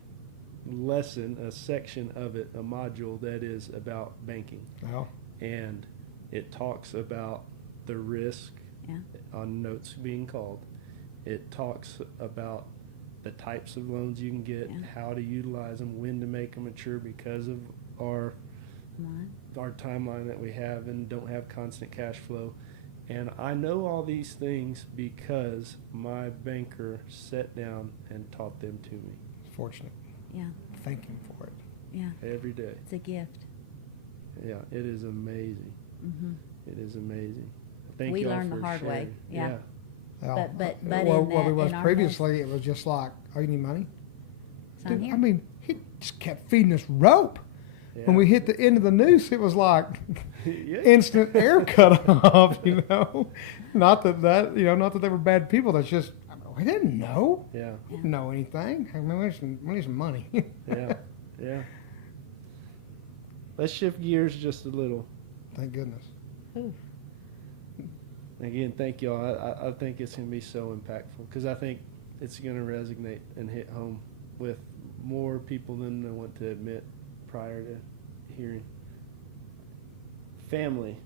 lesson, a section of it, a module that is about banking. Well, And it talks about the risk on notes being called. It talks about the types of loans you can get, how to utilize them, when to make them mature because of our timeline that we have and don't have constant cash flow. And I know all these things because my banker sat down and taught them to me. fortunate. Yeah. Thank him for it. Yeah. Every day. It's a gift. Yeah, it is amazing. It is amazing. Thank We you all learned the for hard way. sharing. Yeah. Well, But well, in what that, it was in our previously, it was just like, oh, you need money? Sign Dude, here. I mean, he just kept feeding us rope. Yeah. When we hit the end of the noose, it was like Yeah. instant air cut off, Not that they were bad people. That's just, we didn't know. Yeah. We didn't know anything. I mean, we need some money. Yeah. Yeah. let's shift gears just a little. Thank goodness. Ooh. Again, thank y'all. I think it's going to be so impactful because I think it's going to resonate and hit home with more people than I want to admit prior to hearing. Family.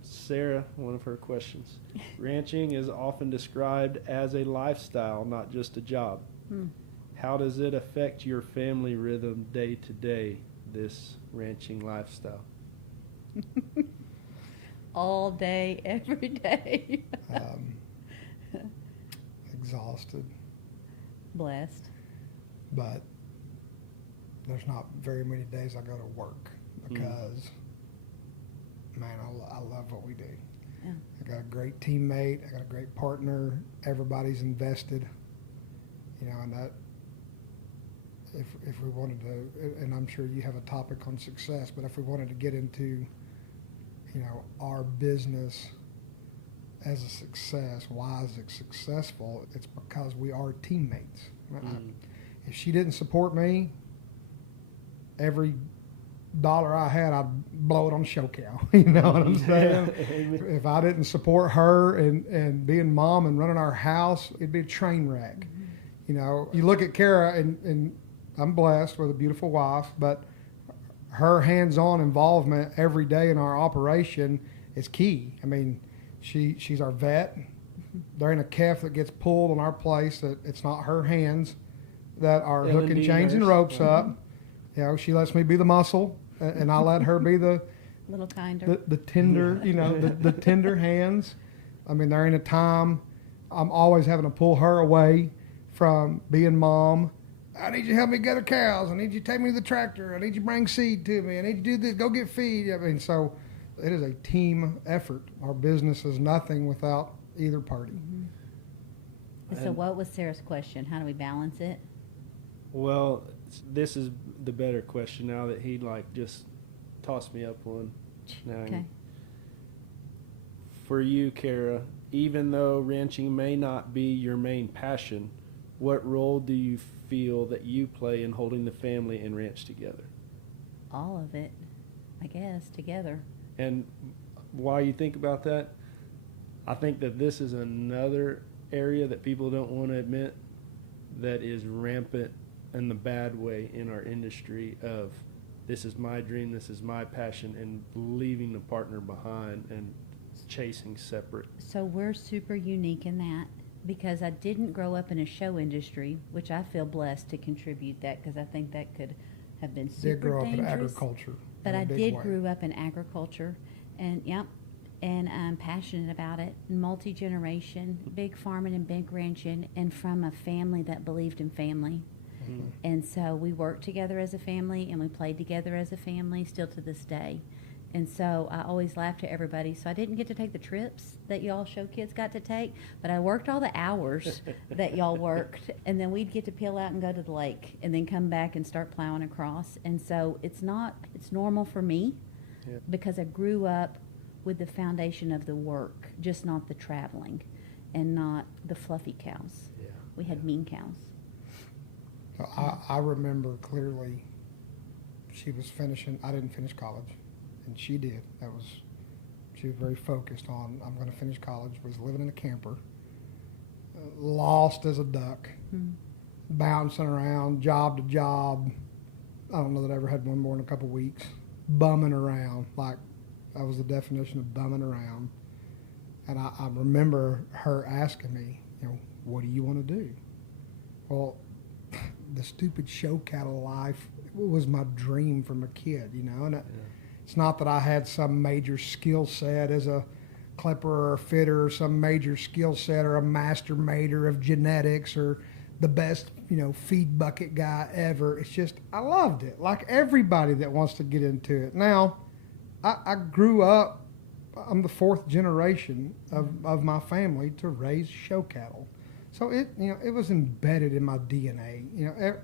Sarah, one of her questions. Ranching is often described as a lifestyle, not just a job. How does it affect your family rhythm day to day, this ranching lifestyle? All day, every day. Exhausted, Blessed. but there's not very many days I go to work because, man, I love what we do. Yeah. I got a great teammate. I got a great partner. Everybody's invested. You know, and that if we wanted to, and I'm sure you have a topic on success, but if we wanted to get into, you know, our business as a success, why is it successful? It's because we are teammates. If she didn't support me, every dollar I had, I'd blow it on show cow. You know what I'm saying? If I didn't support her and being mom and running our house, it'd be a train wreck. You know, you look at Kara, and I'm blessed with a beautiful wife, but her hands-on involvement every day in our operation is key. I mean, she's our vet. There ain't a calf that gets pulled on our place that it's not her hands that are hooking chains and ropes up. You know, she lets me be the muscle, and I let her be the Little kinder. the tender, you know, the tender hands. I mean, there ain't a time I'm always having to pull her away from being mom. I need you to help me gather cows. I need you to take me to the tractor. I need you to bring seed to me. I need you to do this. Go get feed. I mean, so it is a team effort. Our business is nothing without either party. So what was Sarah's question? How do we balance it? Well, this is the better question now that he just tossed me up one. Now, Okay. For you, Kara, even though ranching may not be your main passion, what role do you feel that you play in holding the family and ranch together? All of it, I guess, together. And why you think about that, I think that this is another area that people don't want to admit that is rampant in the bad way in our industry of this is my dream, this is my passion, and leaving the partner behind and chasing separate. So we're super unique in that because I didn't grow up in a show industry, which I feel blessed to contribute that because I think that could have been super Did grow up in dangerous. agriculture. But in a I big did way. grew up in agriculture, and and I'm passionate about it. Multi-generation, big farming and big ranching, and from a family that believed in family. And so we worked together as a family, and we played together as a family, still to this day. And so I always laughed to everybody. So I didn't get to take the trips that y'all show kids got to take, but I worked all the hours that y'all worked. And then we'd get to peel out and go to the lake and then come back and start plowing across. And so it's normal for me because I grew up with the foundation of the work, just not the traveling and not the fluffy cows. Yeah. We had mean cows. So I remember clearly she was finishing, I didn't finish college, and she did. She was very focused on, I'm going to finish college, was living in a camper, lost as a duck, bouncing around job to job. I don't know that I ever had one more than a couple weeks, bumming around. Like, that was the definition of bumming around. And I remember her asking me, you know, what do you want to do? Well, the stupid show cattle life was my dream from a kid, you know. And it's not that I had some major skill set as a clipper or a fitter, or some major skill set or a master mater of genetics or the best, you know, feed bucket guy ever. It's just I loved it, like everybody that wants to get into it. Now, I grew up. I'm the fourth generation of my family to raise show cattle. So it was embedded in my DNA. You know,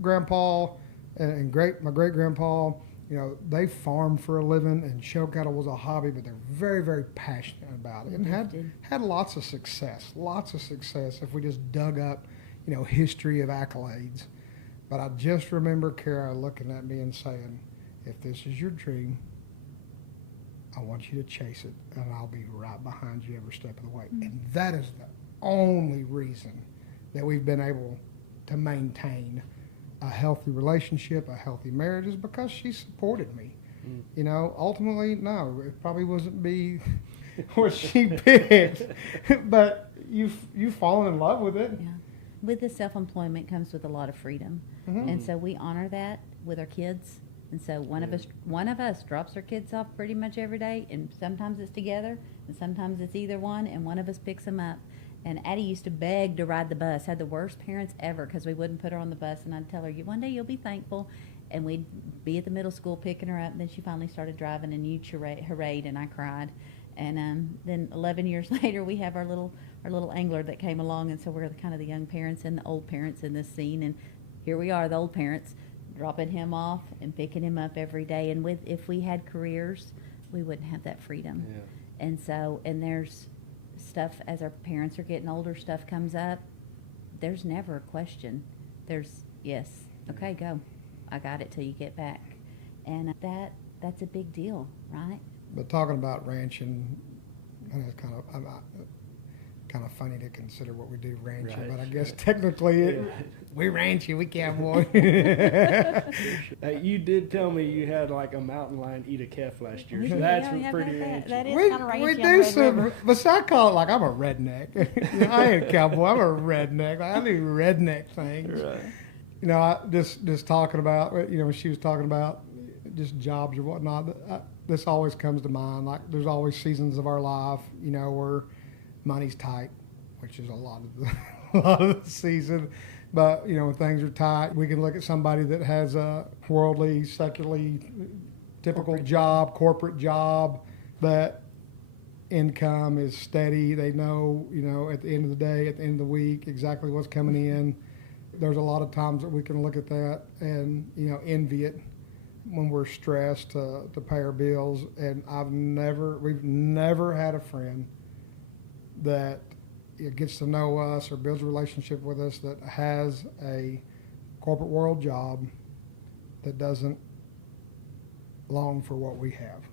Grandpa and my great grandpa, you know, they farmed for a living, and show cattle was a hobby, but they're very, very passionate about it and had lots of success. If we just dug up, you know, history of accolades. But I just remember Kara looking at me and saying, if this is your dream, I want you to chase it, and I'll be right behind you every step of the way. And that is the only reason that we've been able to maintain a healthy relationship, a healthy marriage, is because she supported me. You know, ultimately, no, it probably wasn't be what she picked, but you've fallen in love with it. Yeah. With the self-employment comes with a lot of freedom, and so we honor that with our kids. And so one of us drops our kids off pretty much every day, and sometimes it's together, and sometimes it's either one, and one of us picks them up. And Addie used to beg to ride the bus, had the worst parents ever because we wouldn't put her on the bus, and I'd tell her, one day you'll be thankful. And we'd be at the middle school picking her up, and then she finally started driving, and you hurrahed, and I cried. And then 11 years later, we have our little angler that came along, and so we're kind of the young parents and the old parents in this scene. And here we are, the old parents, dropping him off and picking him up every day. And if we had careers, we wouldn't have that freedom. Yeah. And so, and there's stuff, as our parents are getting older, stuff comes up. There's never a question. There's, yes, okay, go. I got it till you get back. And that's a big deal, right? But talking about ranching, and it's kind of funny to consider what we do ranching, Right. but I guess technically we ranch, we cowboy. You did tell me you had like a mountain lion eat a calf last year, so Yeah, that's yeah, pretty that rangy. is we kind of rangy we on do Red some, River. but I call it like I'm a redneck. I ain't a cowboy, I'm a redneck. Like, I do redneck things. Right. You know, I just talking about, you know, when she was talking about just jobs or whatnot, this always comes to mind. Like, there's always seasons of our life, you know, where money's tight, which is a lot of the season. But, you know, when things are tight, we can look at somebody that has a worldly, secularly, typical corporate job, but income is steady. They know, you know, at the end of the day, at the end of the week, exactly what's coming in. There's a lot of times that we can look at that and, you know, envy it when we're stressed to pay our bills. And we've never had a friend that gets to know us or builds a relationship with us that has a corporate world job that doesn't long for what we have.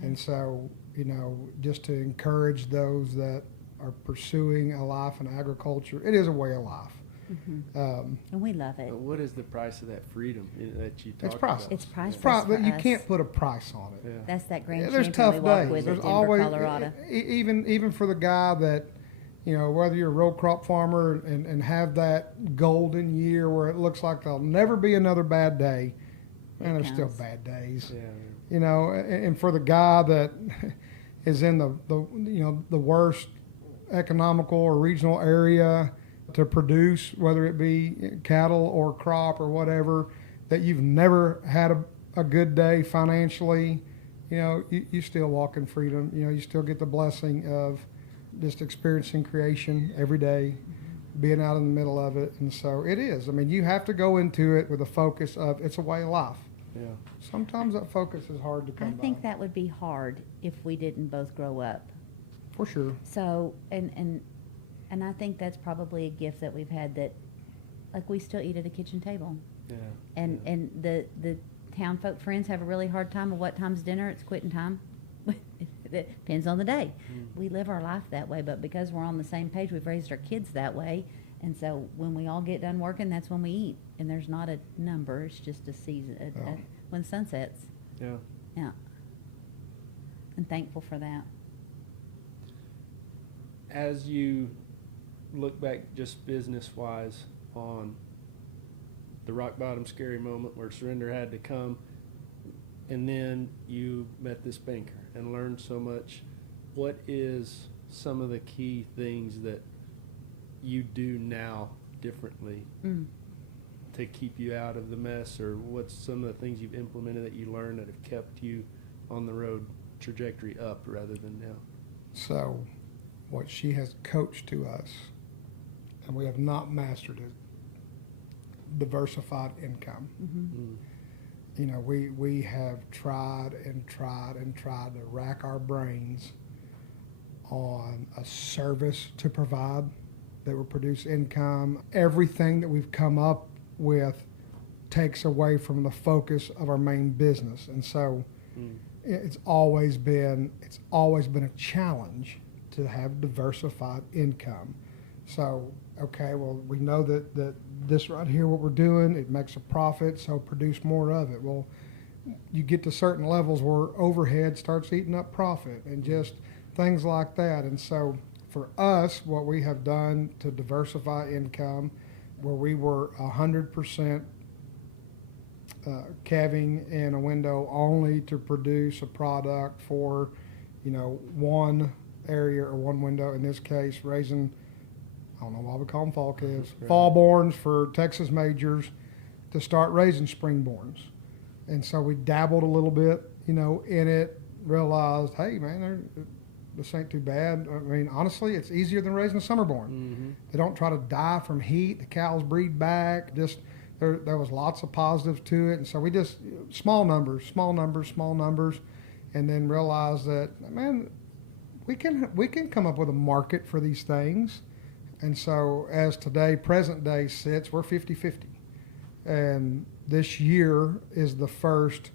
And so, you know, just to encourage those that are pursuing a life in agriculture, it is a way of life. And we love it. But what is the price of that freedom that you talked It's priceless. about? It's priceless for You us. can't put a price on it. Yeah. That's that Grand There's Champion tough we walk days. with There's at Denver, always, Colorado. even for the guy that, you know, whether you're a row crop farmer and have that golden year where it looks like there'll never be another bad day, and there's still counts. bad days. Yeah. You know, and for the guy that is in the you know, the worst economical or regional area to produce, whether it be cattle or crop or whatever, that you've never had a good day financially, you know, you still walk in freedom. You know, you still get the blessing of just experiencing creation every day, being out in the middle of it. And so it is. I mean, you have to go into it with a focus of it's a way of life. Yeah. Sometimes that focus is hard to come I by. think that would be hard if we didn't both grow up. For sure. So, and I think that's probably a gift that we've had, that, like, we still eat at a kitchen table. Yeah. And the town folk friends have a really hard time of what time's dinner. It's quitting time. It depends on the day. We live our life that way, but because we're on the same page, we've raised our kids that way. And so when we all get done working, that's when we eat. And there's not a number. It's just a season, when the sun sets. Yeah. Yeah. I'm thankful for that. As you look back just business-wise on the rock bottom scary moment where surrender had to come, and then you met this banker and learned so much, what is some of the key things that you do now differently to keep you out of the mess, or what's some of the things you've implemented that you learned that have kept you on the road trajectory up rather than down? So what she has coached to us, and we have not mastered it, diversified income. You know, we have tried and tried and tried to rack our brains on a service to provide that will produce income. Everything that we've come up with takes away from the focus of our main business. And so it's always been a challenge to have diversified income. So, okay, well, we know that this right here, what we're doing, it makes a profit, so produce more of it. Well, you get to certain levels where overhead starts eating up profit and just things like that. And so for us, what we have done to diversify income, where we were 100% calving in a window only to produce a product for, one area or one window, in this case, raising, I don't know why we call them fall calves, Right. fallborns for Texas majors, to start raising springborns. And so we dabbled a little bit, in it, realized, hey, man, this ain't too bad. I mean, honestly, it's easier than raising a summerborn. Mm-hmm. They don't try to die from heat. The cows breed back. Just there was lots of positives to it. And so we just, small numbers, and then realized that, man, we can come up with a market for these things. And so as today, present day sits, we're 50-50. And this year is the first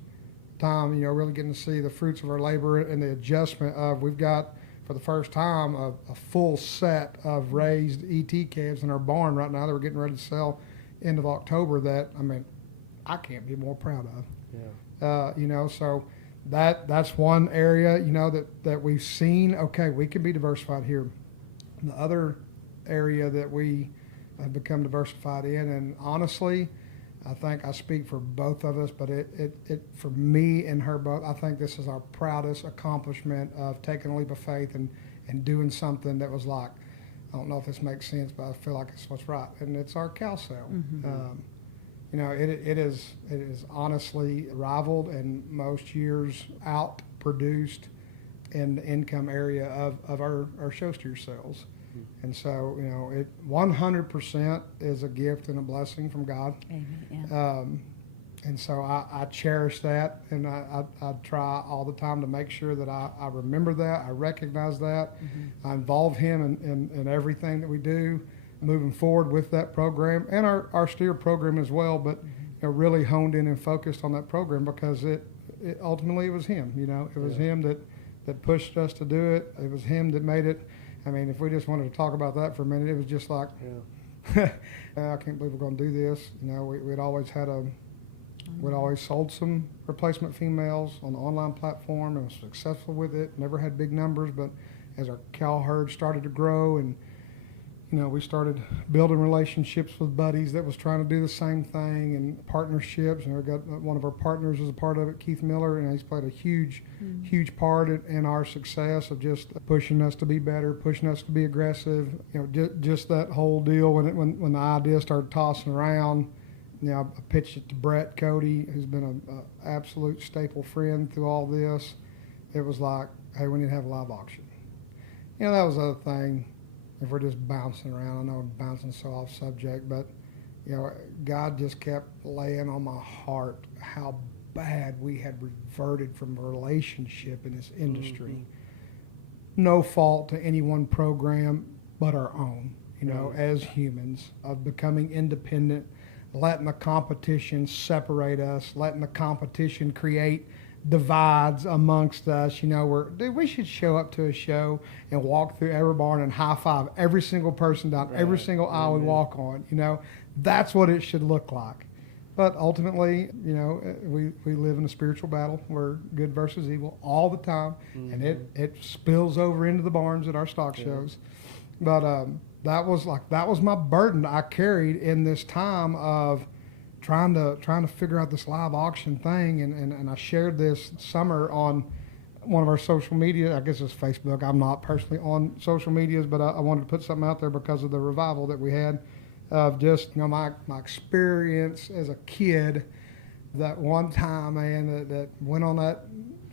time, really getting to see the fruits of our labor and the adjustment of, we've got, for the first time, a full set of raised ET calves in our barn right now that we're getting ready to sell end of October that, I can't be more proud of. Yeah. So that's one area, that we've seen, okay, we can be diversified here. The other area that we have become diversified in, and honestly, I think I speak for both of us, but it for me and her both, I think this is our proudest accomplishment of taking a leap of faith and doing something that was like, I don't know if this makes sense, but I feel like it's what's right, and it's our cow sale. Mm-hmm. It is honestly rivaled and most years outproduced in the income area of our show steer sales. And so, it 100% is a gift and a blessing from God. Amen. Yeah. And so I cherish that, and I try all the time to make sure that I remember that, I recognize that, I involve him in everything that we do, moving forward with that program, and our steer program as well, but really honed in and focused on that program because it ultimately it was him, it was him that pushed us to do it. It was him that made it. I mean, if we just wanted to talk about that for a minute, it was just like, I can't believe we're going to do this. We'd always sold some replacement females on the online platform and was successful with it. Never had big numbers, but as our cow herd started to grow and, we started building relationships with buddies that was trying to do the same thing and partnerships. And we got one of our partners is a part of it, Keith Miller, and he's played a huge part in our success of just pushing us to be better, pushing us to be aggressive. Just that whole deal when the idea started tossing around. I pitched it to Brett Cody, who's been an absolute staple friend through all this. It was like, hey, we need to have a live auction. That was the other thing. If we're just bouncing around, I know I'm bouncing so off subject, but God just kept laying on my heart how bad we had reverted from a relationship in this industry. No fault to any one program but our own, as humans, of becoming independent, letting the competition separate us, letting the competition create divides amongst us, where we should show up to a show and walk through every barn and high five every single person down every single aisle we walk on. That's what it should look like. But ultimately, we live in a spiritual battle where good versus evil all the time, and it spills over into the barns at our stock shows. But that was my burden I carried in this time of trying to figure out this live auction thing, and I shared this summer on one of our social media. I guess it's Facebook. I'm not personally on social medias, but I wanted to put something out there because of the revival that we had of just my experience as a kid. That one time, man, that went on that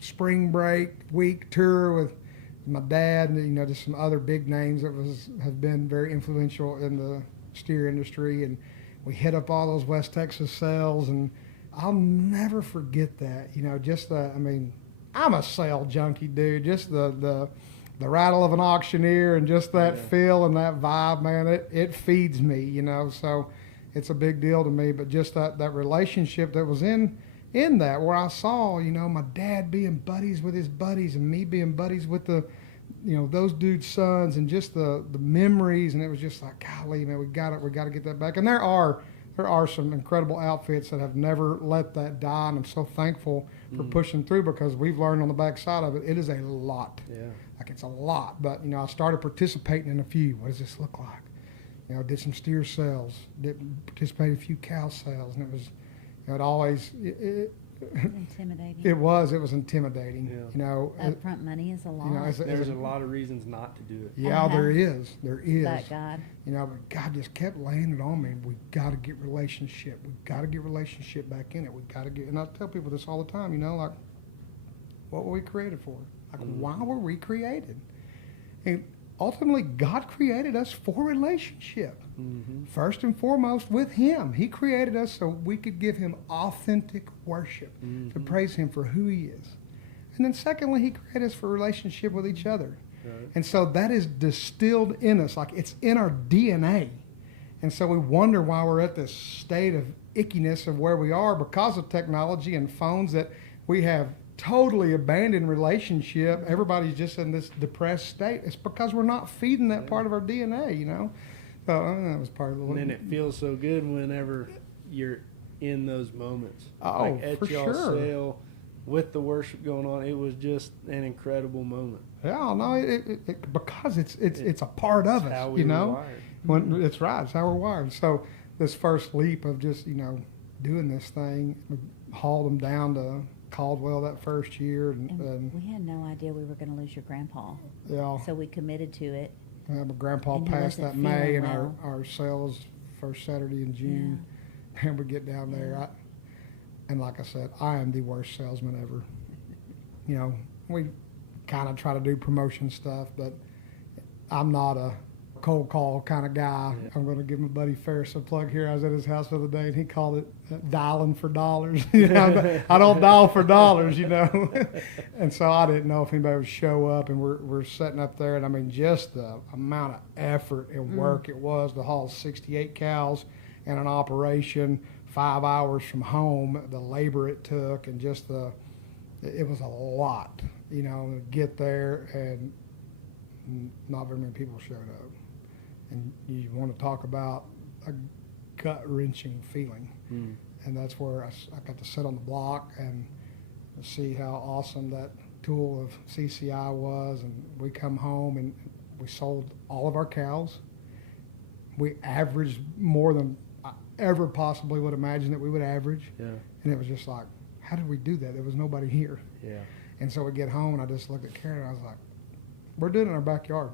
spring break week tour with my dad and just some other big names that have been very influential in the steer industry, and we hit up all those West Texas sales, and I'll never forget that. I'm a sale junkie, dude. Just the rattle of an auctioneer and just that feel and that vibe, man, it feeds me, So it's a big deal to me. But just that relationship that was in that, where I saw, my dad being buddies with his buddies and me being buddies with those dudes' sons, and just the memories, and it was just like, golly, man, we got to get that back. And there are some incredible outfits that have never let that die, and I'm so thankful for pushing through, because we've learned on the backside of it, it is a lot. Yeah. Like, it's a lot. But, I started participating in a few. What does this look like? Did some steer sales, did participate in a few cow sales, and it was, it always, intimidating. It was intimidating. Yeah. Upfront money is a lot. There's a lot of reasons not to do it. Yeah, there is. But God. But God just kept laying it on me. We got to get relationship. We got to get relationship back in it. We got to get. And I tell people this all the time. Like, what were we created for? Like, why were we created? And ultimately, God created us for relationship. First and foremost, with Him. He created us so we could give Him authentic worship, to praise Him for who He is. And then secondly, He created us for relationship with each other. Right. And so that is distilled in us, like it's in our DNA. And so we wonder why we're at this state of ickiness of where we are, because of technology and phones, that we have totally abandoned relationship. Everybody's just in this depressed state. It's because we're not feeding that part of our DNA, So that was part of the. And then it feels so good whenever you're in those moments. Oh, like at for y'all sure. sale with the worship going on, it was just an incredible moment. Yeah, no, because it's a part of us, how we were wired. When it's right, it's how we're wired. So this first leap of just doing this thing, we hauled them down to Caldwell that first year, and we had no idea we were going to lose your grandpa. Yeah. So we committed to it. My grandpa And he passed wasn't that May, and feeling well. our sales first Saturday in June, and we get down there. And like I said, I am the worst salesman ever. We kind of try to do promotion stuff, but I'm not a cold call kind of guy. Yeah. I'm going to give my buddy Ferris a plug here. I was at his house the other day, and he called it dialing for dollars. I don't dial for dollars, And so I didn't know if anybody would show up, and we're sitting up there, and I mean, just the amount of effort and work it was to haul 68 cows and an operation 5 hours from home, the labor it took, and just it was a lot, to get there, and not very many people showed up. And you want to talk about a gut-wrenching feeling. And that's where I got to sit on the block and see how awesome that tool of CCI was. And we come home and we sold all of our cows. We averaged more than I ever possibly would imagine that we would average. Yeah. And it was just like, how did we do that? There was nobody here. Yeah. And so we get home, and I just looked at Karen, and I was like, we're doing it in our backyard.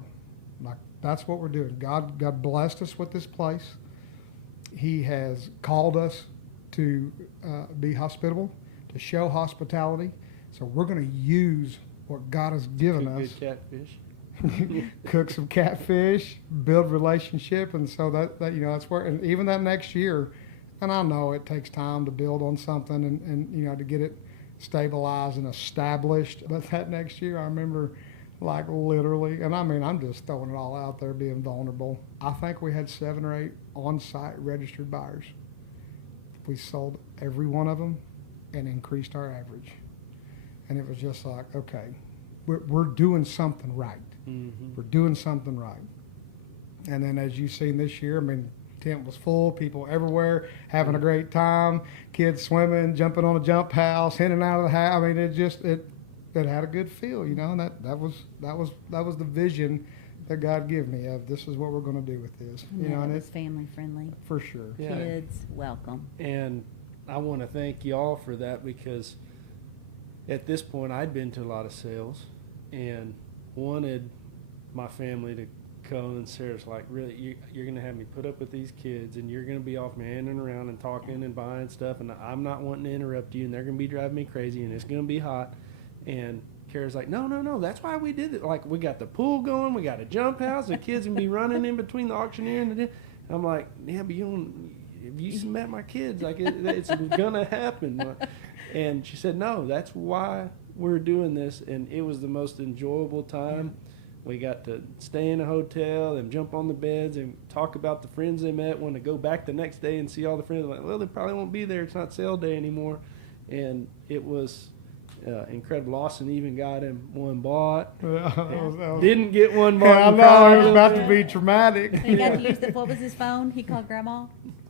Like, that's what we're doing. God blessed us with this place. He has called us to be hospitable, to show hospitality. So we're going to use what God has given us. Good catfish. Cook some catfish, build relationship, and so that's where. And even that next year, and I know it takes time to build on something and to get it stabilized and established. But that next year, I remember. Like literally, and I mean, I'm just throwing it all out there, being vulnerable. I think we had 7 or 8 on-site registered buyers. We sold every one of them and increased our average. And it was just like, okay, we're doing something right. We're doing something right. And then as you've seen this year, I mean, tent was full, people everywhere, having a great time, kids swimming, jumping on a jump house, in and out of the house. I mean, it had a good feel, and that was the vision that God gave me of this is what we're going to do with this. And it's family friendly. For sure. Yeah. Kids welcome. And I want to thank y'all for that, because at this point I'd been to a lot of sales and wanted my family to come, and Sarah's like, really, you're going to have me put up with these kids, and you're going to be off manning around and talking and buying stuff, and I'm not wanting to interrupt you, and they're going to be driving me crazy, and it's going to be hot. And Kara's like, no, that's why we did it. Like, we got the pool going, we got a jump house, the kids can be running in between the auctioneer and the. I'm like, yeah, but if you met my kids, like it's gonna happen. And she said, no, that's why we're doing this, and it was the most enjoyable time. We got to stay in a hotel and jump on the beds and talk about the friends they met, want to go back the next day and see all the friends. Like, well, they probably won't be there. It's not sale day anymore. And it was incredible. Lawson even got him one bought. Didn't get one bought. I know, it was about to be traumatic. He got to use what was his phone? He called Grandma?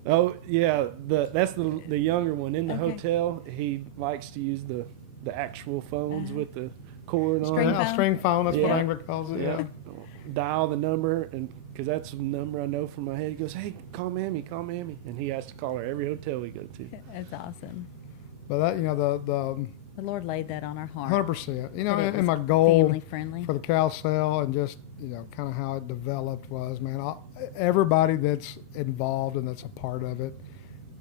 Oh, yeah. That's the younger one. In the Okay. hotel, he likes to use the actual phones with the cord String on it. phone? String phone, that's what Yeah. Angler calls it. Yeah. Dial the number, and because that's the number I know from my head. He goes, "Hey, call Mammy, call Mammy," and he has to call her every hotel we go to. That's awesome. But that, the The Lord laid that on our heart. 100%. You know, that it and was my goal family friendly. for the cow sale and just, kind of how it developed was, man, everybody that's involved and that's a part of it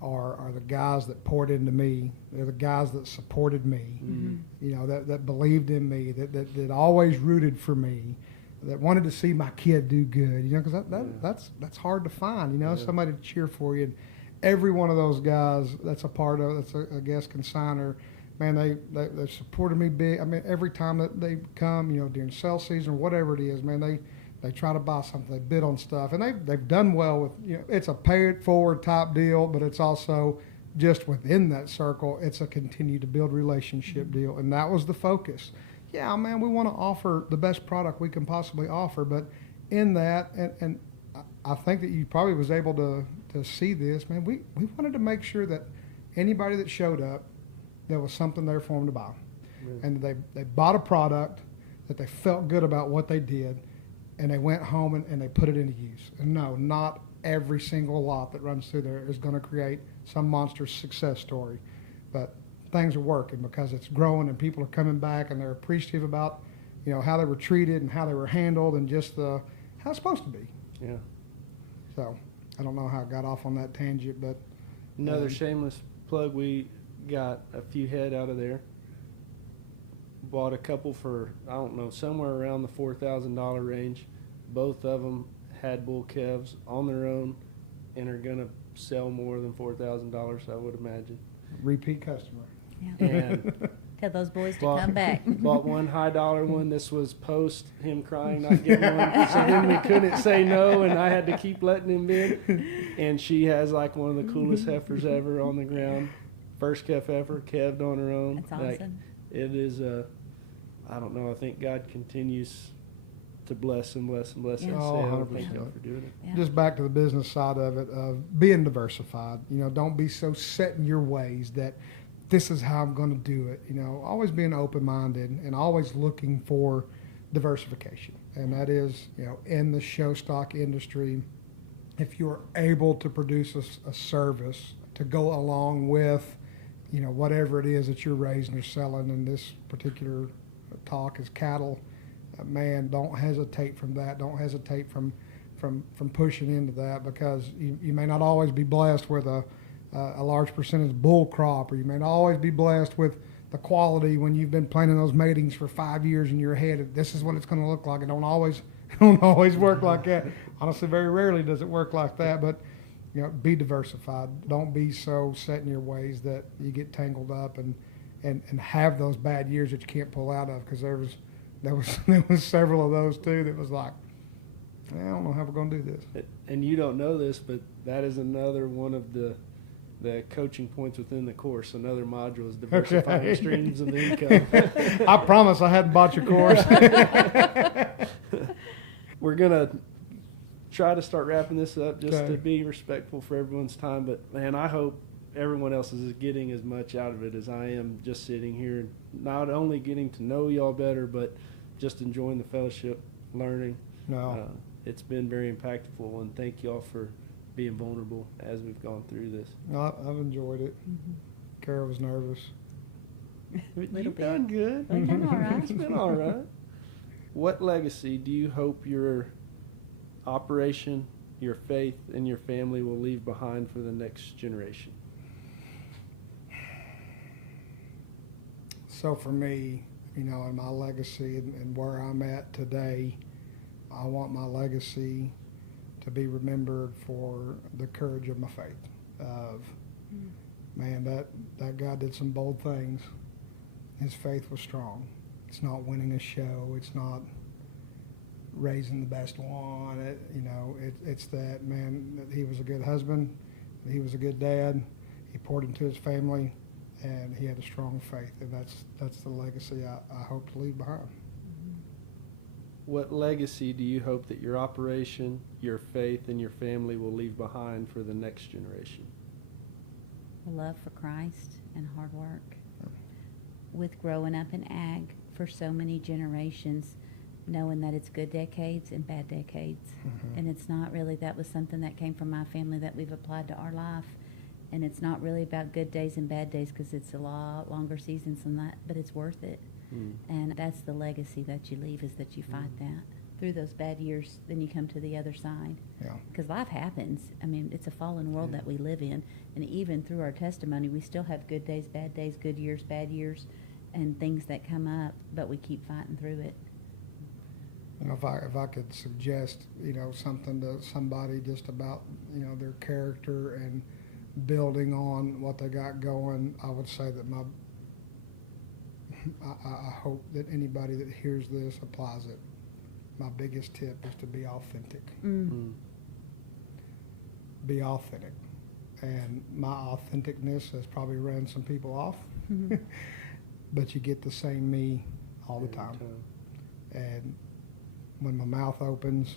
are the guys that poured into me. They're the guys that supported me, that believed in me, that always rooted for me, that wanted to see my kid do good, because that's hard to find, somebody to cheer for you. And every one of those guys that's a part of, that's a guest consigner, man, they supported me big. I mean, every time that they come, during sale season or whatever it is, man, they try to buy something, they bid on stuff, and they've done well with, it's a pay it forward type deal, but it's also just within that circle, it's a continue to build relationship deal, and that was the focus. Yeah, man, we want to offer the best product we can possibly offer, but in that, and I think that you probably was able to see this, man, we wanted to make sure that anybody that showed up, there was something there for them to buy. Right. And they bought a product that they felt good about what they did, and they went home and they put it into use. And no, not every single lot that runs through there is going to create some monstrous success story. But things are working because it's growing and people are coming back and they're appreciative about, how they were treated and how they were handled and just how it's supposed to be. Yeah. So I don't know how I got off on that tangent, but Another shameless plug, we got a few head out of there. Bought a couple for, I don't know, somewhere around the $4,000 range. Both of them had bull calves on their own and are going to sell more than $4,000, I would imagine. repeat customer. Yeah. And Tell those boys to come back. bought one high dollar one. This was post him crying not getting one. So then we couldn't say no, and I had to keep letting him bid. And she has like one of the coolest heifers ever on the ground. First calf ever, calved on her own. That's awesome. Like, it is I don't know. I think God continues to bless and bless and bless Yeah. that Oh, sale. 100%. Thank God for doing it. Yeah. Just back to the business side of it, of being diversified. Don't be so set in your ways that this is how I'm going to do it. Always being open-minded and always looking for diversification. And that is, in the show stock industry, if you're able to produce a service to go along with, whatever it is that you're raising or selling, in this particular talk is cattle, man, don't hesitate from that. Don't hesitate from pushing into that, because you may not always be blessed with a large percentage bull crop, or you may not always be blessed with the quality when you've been planning those matings for 5 years in your head. This is what it's going to look like. It don't always work like that. Honestly, very rarely does it work like that. But be diversified. Don't be so set in your ways that you get tangled up and have those bad years that you can't pull out of. Because there was several of those too that was like, I don't know how we're going to do this. And you don't know this, but that is another one of the coaching points within the course. Another module is diversifying Okay. streams of income. I promise I hadn't bought your course. We're going to try to start wrapping this up just Okay. to be respectful for everyone's time. But, man, I hope everyone else is getting as much out of it as I am just sitting here, not only getting to know y'all better, but just enjoying the fellowship, learning. No. It's been very impactful, and thank y'all for being vulnerable as we've gone through this. No, I've enjoyed it. Kara was nervous. You've done good. We've done all right. It's been all right. What legacy do you hope your operation, your faith, and your family will leave behind for the next generation? So for me, in my legacy and where I'm at today, I want my legacy to be remembered for the courage of my faith. Man, that guy did some bold things. His faith was strong. It's not winning a show. It's not raising the best one. It's that, man, that he was a good husband, he was a good dad, he poured into his family, and he had a strong faith, and that's the legacy I hope to leave behind. What legacy do you hope that your operation, your faith, and your family will leave behind for the next generation? A love for Christ and hard work. With growing up in ag for so many generations, knowing that it's good decades and bad decades. And it's not really, that was something that came from my family that we've applied to our life. And it's not really about good days and bad days, because it's a lot longer seasons than that, but it's worth it. And that's the legacy that you leave, is that you fight that through those bad years, then you come to the other side. Yeah. Because life happens. I mean, it's a fallen world that we live in, and even through our testimony, we still have good days, good years, bad years, and things that come up, but we keep fighting through it. If I could suggest, something to somebody just about, their character and building on what they got going, I would say that I hope that anybody that hears this applies it. My biggest tip is to be authentic. Be authentic. And my authenticness has probably run some people off, but you get the same me all the time. And when my mouth opens,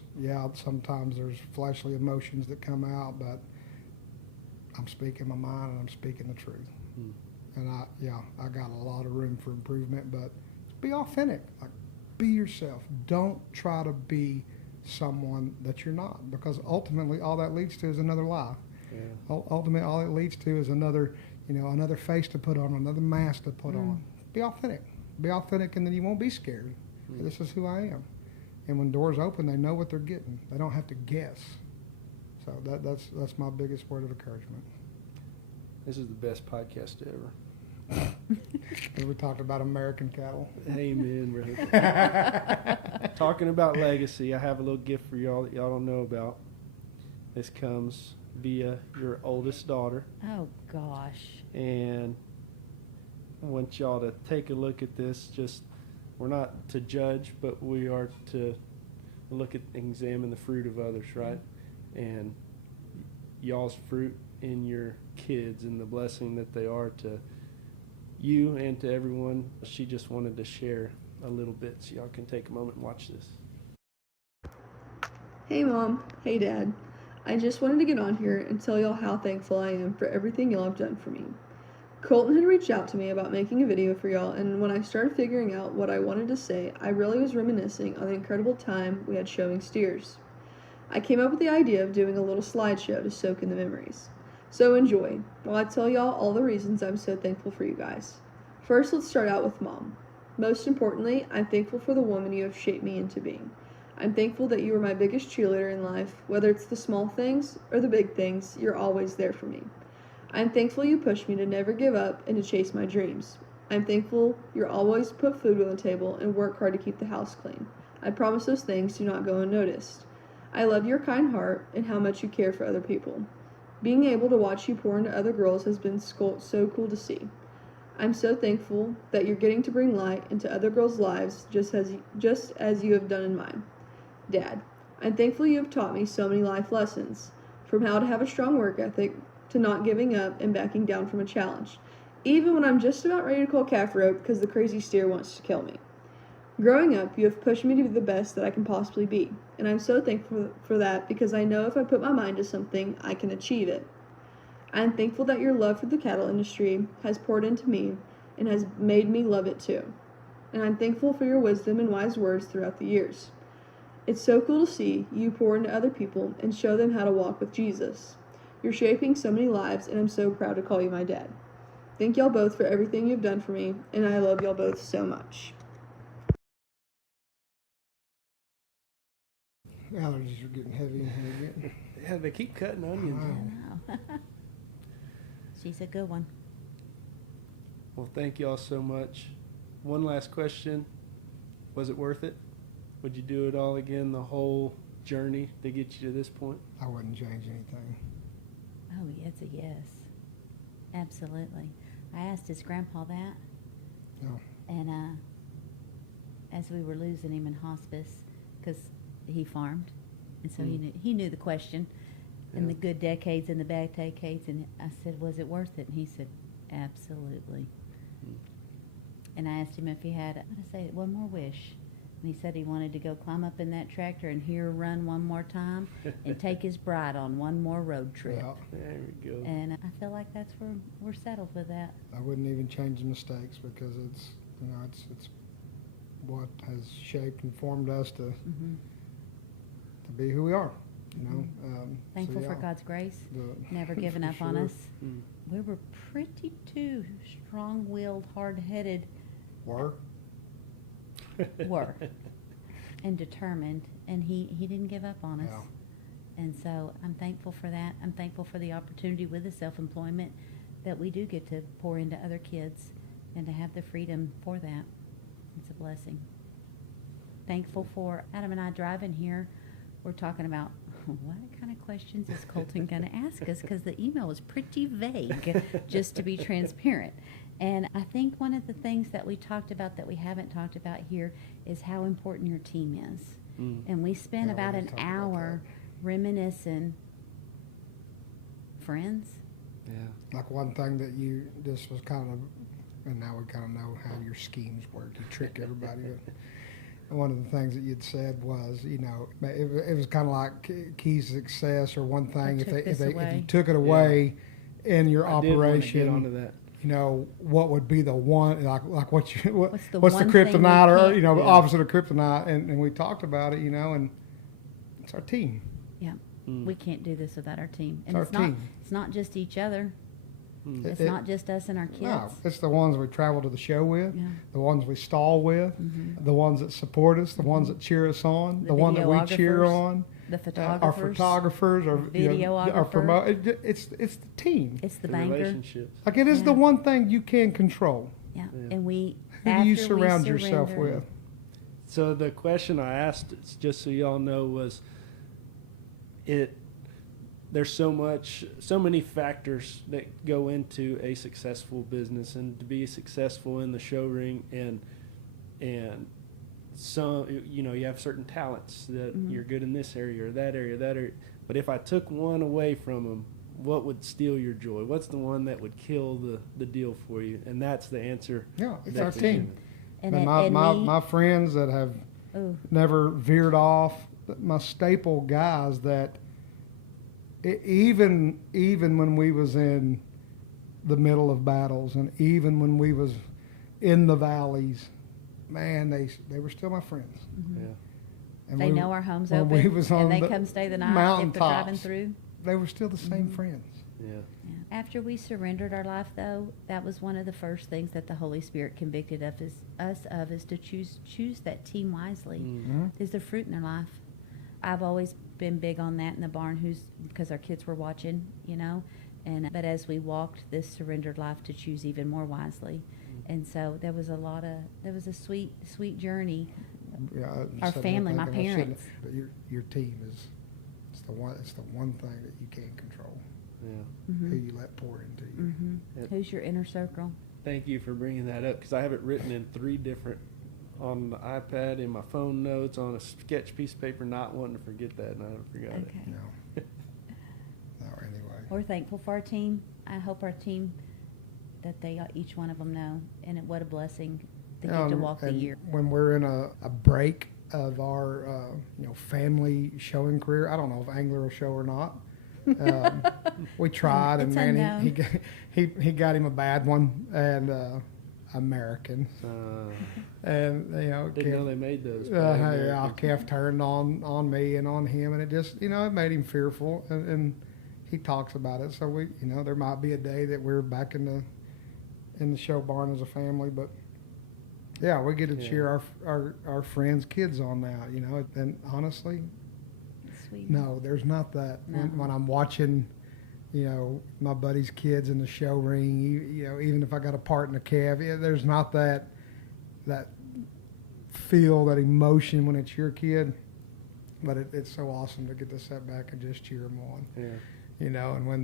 sometimes there's fleshly emotions that come out, but I'm speaking my mind and I'm speaking the truth. And I got a lot of room for improvement, but be authentic. Like, be yourself. Don't try to be someone that you're not, because ultimately all that leads to is another lie. Ultimately, all it leads to is another face to put on, another mask to put on. Be authentic. Be authentic, and then you won't be scared. This is who I am. And when doors open, they know what they're getting. They don't have to guess. So that's my biggest word of encouragement. This is the best podcast ever. We talked about American cattle. Amen, brother. Talking about legacy, I have a little gift for y'all that y'all don't know about. This comes via your oldest daughter. Oh, gosh. And I want y'all to take a look at this. We're not to judge, but we are to look at and examine the fruit of others, right? And y'all's fruit in your kids and the blessing that they are to you and to everyone. She just wanted to share a little bit, so y'all can take a moment and watch this. Hey Mom, hey Dad. I just wanted to get on here and tell y'all how thankful I am for everything y'all have done for me. Colton had reached out to me about making a video for y'all, and when I started figuring out what I wanted to say, I really was reminiscing on the incredible time we had showing steers. I came up with the idea of doing a little slideshow to soak in the memories. So enjoy, while I tell y'all all the reasons I'm so thankful for you guys. First, let's start out with Mom. Most importantly, I'm thankful for the woman you have shaped me into being. I'm thankful that you were my biggest cheerleader in life. Whether it's the small things or the big things, you're always there for me. I'm thankful you pushed me to never give up and to chase my dreams. I'm thankful you're always put food on the table and work hard to keep the house clean. I promise those things do not go unnoticed. I love your kind heart and how much you care for other people. Being able to watch you pour into other girls has been so cool to see. I'm so thankful that you're getting to bring light into other girls' lives just as you have done in mine. Dad, I'm thankful you have taught me so many life lessons, from how to have a strong work ethic to not giving up and backing down from a challenge, even when I'm just about ready to call calf rope because the crazy steer wants to kill me. Growing up, you have pushed me to be the best that I can possibly be, and I'm so thankful for that, because I know if I put my mind to something, I can achieve it. I am thankful that your love for the cattle industry has poured into me and has made me love it too. And I'm thankful for your wisdom and wise words throughout the years. It's so cool to see you pour into other people and show them how to walk with Jesus. You're shaping so many lives, and I'm so proud to call you my dad. Thank y'all both for everything you've done for me, and I love y'all both so much. Allergies are getting heavy in here again. Yeah, they keep cutting onions. I know. She's a good one. Well, thank y'all so much. One last question. Was it worth it? Would you do it all again, the whole journey to get you to this point? I wouldn't change anything. Oh, it's a yes. Absolutely. I asked his grandpa that. No. And as we were losing him in hospice, because he farmed, and so he knew the question, and the good decades and the bad decades. And I said, was it worth it? And he said, absolutely. And I asked him if he had, one more wish. And he said he wanted to go climb up in that tractor and hear her run one more time and take his bride on one more road trip. Yeah, There we go. And I feel like that's where we're settled with that. I wouldn't even change the mistakes because it's what has shaped and formed us to be who we are. Thankful for God's grace, never giving up on us. We were pretty too strong-willed, hard-headed. Were And determined, and he didn't give up on us. Yeah. And so I'm thankful for that. I'm thankful for the opportunity with the self-employment that we do get to pour into other kids and to have the freedom for that. It's a blessing. Thankful for Adam and I driving here. We're talking about what kind of questions is Colton going to ask us, because the email was pretty vague, just to be transparent. And I think one of the things that we talked about that we haven't talked about here is how important your team is. And we spent about an hour reminiscing. Friends? Yeah. like one thing that you just was kind of, and now we kind of know how your schemes work. You trick everybody. And one of the things that you'd said was, you know, it was kind of like keys to success or one thing. If you took it away in your operation, get onto that. you know, what would be the one, like what's the one kryptonite, or, you know, Yeah. opposite of kryptonite. And we talked about it, you know, and it's our team. Yeah. We can't do this without our team. And It's our team. It's not just each other. It's It- not just us and our kids. No, it's the ones we travel to the show with, Yeah. the ones we stall with, the ones that support us, the ones that cheer us on, the one that we cheer videographers, on, The our photographers. photographers, our videographer. promote. It's the team. It's the The banker. relationships. Like it is the Yeah. one thing you can control. Yeah. Yeah. And we, Who do you after we surround yourself surrender- with? So the question I asked, just so y'all know, was there's so many factors that go into a successful business, and to be successful in the show ring, and some, you know, you have certain talents that you're good in this area or that area. But if I took one away from them, what would steal your joy? What's the one that would kill the deal for you? And that's the answer. Yeah, it's that our was team. given. And, And and my friends that have oh, never veered off, my staple guys that even when we was in the middle of battles and even when we was in the valleys, man, they were still my friends. Yeah. And they we- know our home's when open, we was on and they the come stay the night if mountaintops, they're driving through. They were still the same friends. Yeah. Yeah. After we surrendered our life, though, that was one of the first things that the Holy Spirit convicted us of is to choose that team wisely. Is there fruit in their life? I've always been big on that in the barn, because our kids were watching, you know. But as we walked this surrendered life, to choose even more wisely, and so there was a sweet journey. Yeah, I Our sat there family, my thinking I shouldn't- parents. But your team is it's the one thing that you can't control. Yeah. Who you let pour into you. Yep. Who's your inner circle? Thank you for bringing that up, because I have it written in 3 different, on the iPad, in my phone notes, on a sketch piece of paper, not wanting to forget that, and I forgot it. Okay. You know. No, anyway. We're thankful for our team. I hope our team, that they each one of them know, and what a blessing they get to walk the and year. When we're in a break of our family showing career, I don't know if Angler will show or not. We tried, and It's man, unknown. he got him a bad one, and American, and Didn't know they made those. yeah, Kev turned on me and on him, and it just it made him fearful, and he talks about it. So we there might be a day that we're back in the show barn as a family, but yeah, we get to cheer our friends' kids on now, and honestly, Sweet. no, there's not that. No. When I'm watching, my buddy's kids in the show ring, even if I got a part in the cab, there's not that feel, that emotion when it's your kid. But it's so awesome to get to sit back and just cheer them on. Yeah. And when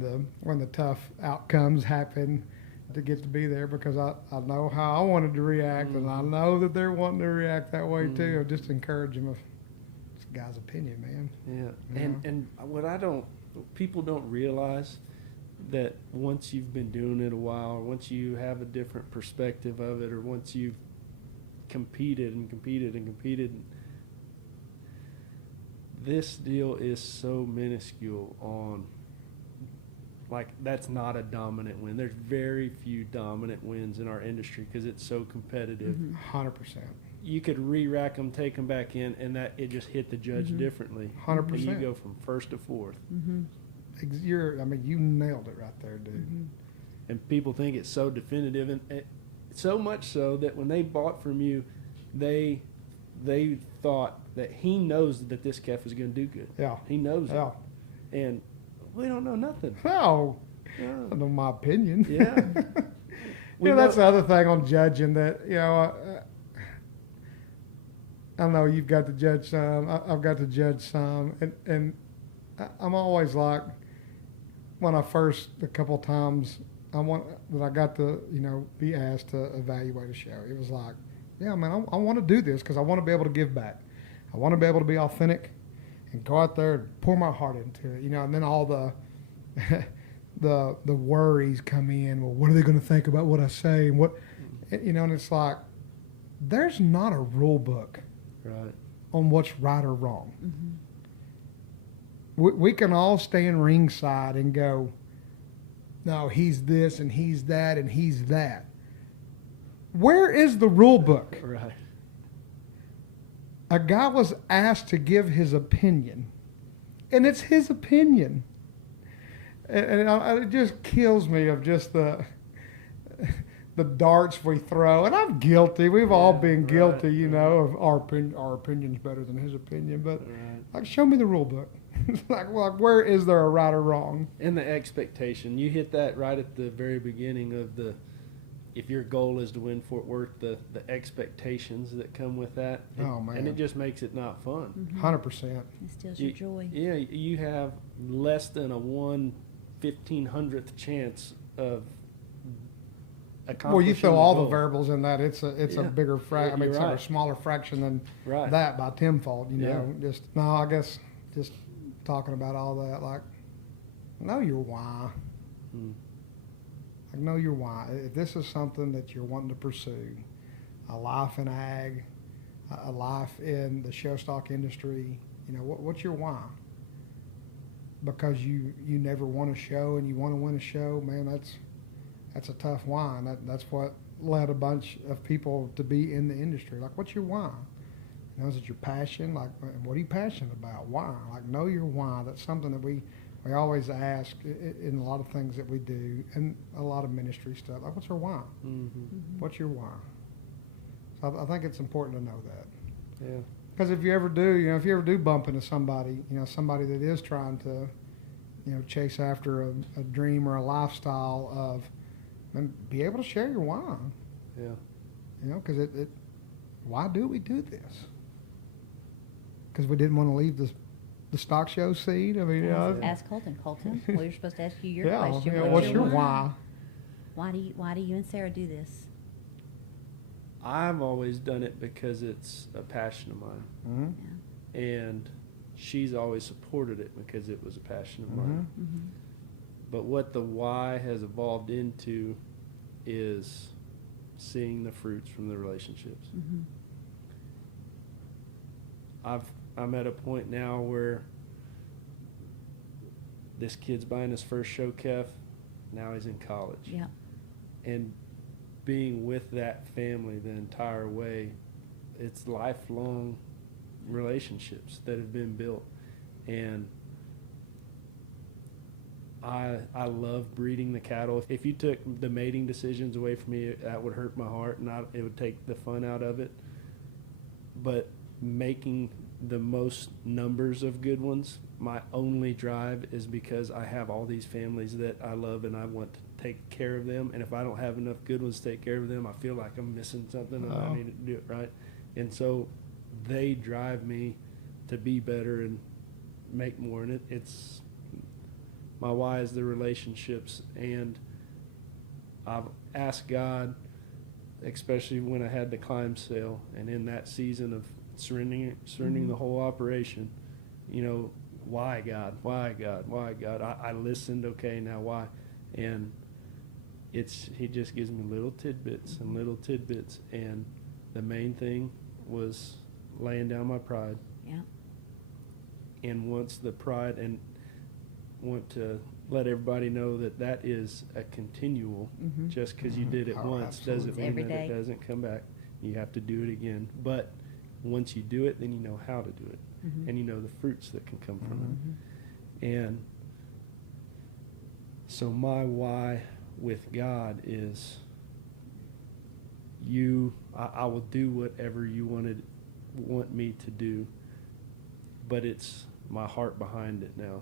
the tough outcomes happen, to get to be there, because I know how I wanted to react, and I know that they're wanting to react that way too. Just encourage them. the guy's opinion, man. Yeah. You know? And what people don't realize that once you've been doing it a while, or once you have a different perspective of it, or once you've competed, this deal is so minuscule on, like, that's not a dominant win. There's very few dominant wins in our industry because it's so competitive. 100%. You could re-rack them, take them back in, and that it just hit the judge differently. 100%. And you go from first to fourth. You nailed it right there, dude. And people think it's so definitive, and so much so that when they bought from you, they thought that he knows that this calf is going to do good. Yeah. He knows Yeah. it. And we don't know nothing. Oh, Yeah. I know my opinion. Yeah. That's the other thing on judging that, I know you've got to judge some, I've got to judge some, and I'm always like, when I first, a couple of times, I got to, be asked to evaluate a show. It was like, yeah, man, I want to do this because I want to be able to give back. I want to be able to be authentic and go out there and pour my heart into it, and then all the the worries come in. Well, what are they going to think about what I say? And and it's like, there's not a rule book Right. on what's right or wrong. We can all stand ringside and go, no, he's this and he's that and he's that. Where is the rule book? Right. A guy was asked to give his opinion, and it's his opinion. And it just kills me of just the darts we throw. And I'm guilty. We've all been guilty, of our opinion's better than his opinion. But like, show me the rule book. like, where is there a right or wrong? And the expectation. You hit that right at the very beginning of if your goal is to win Fort Worth, the expectations that come with that. Oh, man. And it just makes it not fun. 100%. It steals your joy. Yeah, you have less than a 1/1500th chance of accomplishing. Well, you throw the all goal. the variables in that, it's a bigger fraction. You're It's right. a smaller fraction than Right. that by tenfold. Yeah. I guess just talking about all that, like, know your why. Like, know your why. If this is something that you're wanting to pursue, a life in ag, a life in the show stock industry, what's your why? Because you never won a show and you want to win a show, man, that's a tough why. And that's what led a bunch of people to be in the industry. Like, what's your why? Is it your passion? Like, what are you passionate about? Why? Like, know your why. That's something that we always ask in a lot of things that we do, and a lot of ministry stuff. Like, what's our why? What's your why? So I think it's important to know that. Yeah. Because if you ever do bump into somebody, somebody that is trying to, chase after a dream or a lifestyle of, and be able to share your why. Yeah. Because why do we do this? Because we didn't want to leave the stock show seat. I mean, Ask Colton. Colton, well, you're supposed to ask you your yeah. question. What's your why? Why do you and Sarah do this? I've always done it because it's a passion of mine. And she's always supported it because it was a passion of mine. But what the why has evolved into is seeing the fruits from the relationships. I'm at a point now where this kid's buying his first show calf. Now he's in college. Yeah. And being with that family the entire way, it's lifelong relationships that have been built. And I love breeding the cattle. If you took the mating decisions away from me, that would hurt my heart, and it would take the fun out of it. But making the most numbers of good ones, my only drive is because I have all these families that I love and I want to take care of them. And if I don't have enough good ones to take care of them, I feel like I'm missing something and I need to do it right. And so they drive me to be better and make more. And it's my why is the relationships. And I've asked God, especially when I had the climb sale and in that season of surrendering the whole operation. You know, why God? Why God? Why God? I listened. Okay, now why? And he just gives me little tidbits and little tidbits. And the main thing was laying down my pride. Yeah. And once the pride, and want to let everybody know that is a continual. Mm-hmm. Just because you did it Oh, once absolutely. doesn't mean Every that day. it doesn't come back. You have to do it again. But once you do it, then you know how to do it. Mm-hmm. And you know the fruits that can come from Mm-hmm. it. And so my why with God is I will do whatever you want me to do, but it's my heart behind it now.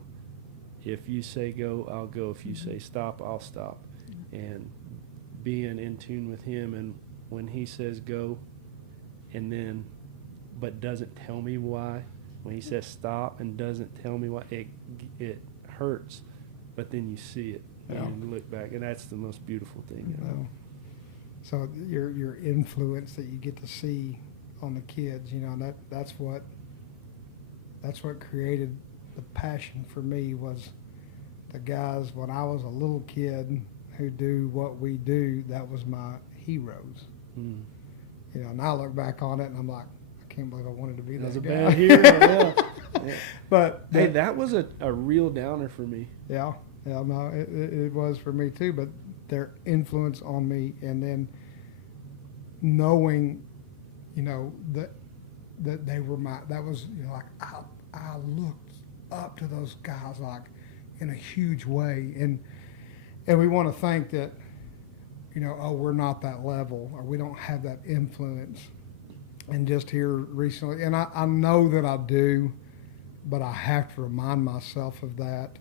If you say go, I'll go. If you say stop, I'll stop. And being in tune with him, and when he says go, and then but doesn't tell me why, when he says stop and doesn't tell me why, it hurts, but then you see it. Yeah. And you look back, and that's the most beautiful thing. Well, so your influence that you get to see on the kids, you know, and that's what created the passion for me, was the guys when I was a little kid who do what we do. That was my heroes. Mm. You know, and I look back on it and I'm like, I can't believe I wanted to be That was that a guy. bad hero. Yeah. Yeah. But Hey, that was a real downer for me. yeah, no, it was for me too. But their influence on me, and then knowing, you know, that they were that was, you know, like I looked up to those guys like in a huge way, and we want to think that, you know, oh, we're not that level, or we don't have that influence. And just here recently, and I know that I do, but I have to remind myself of that.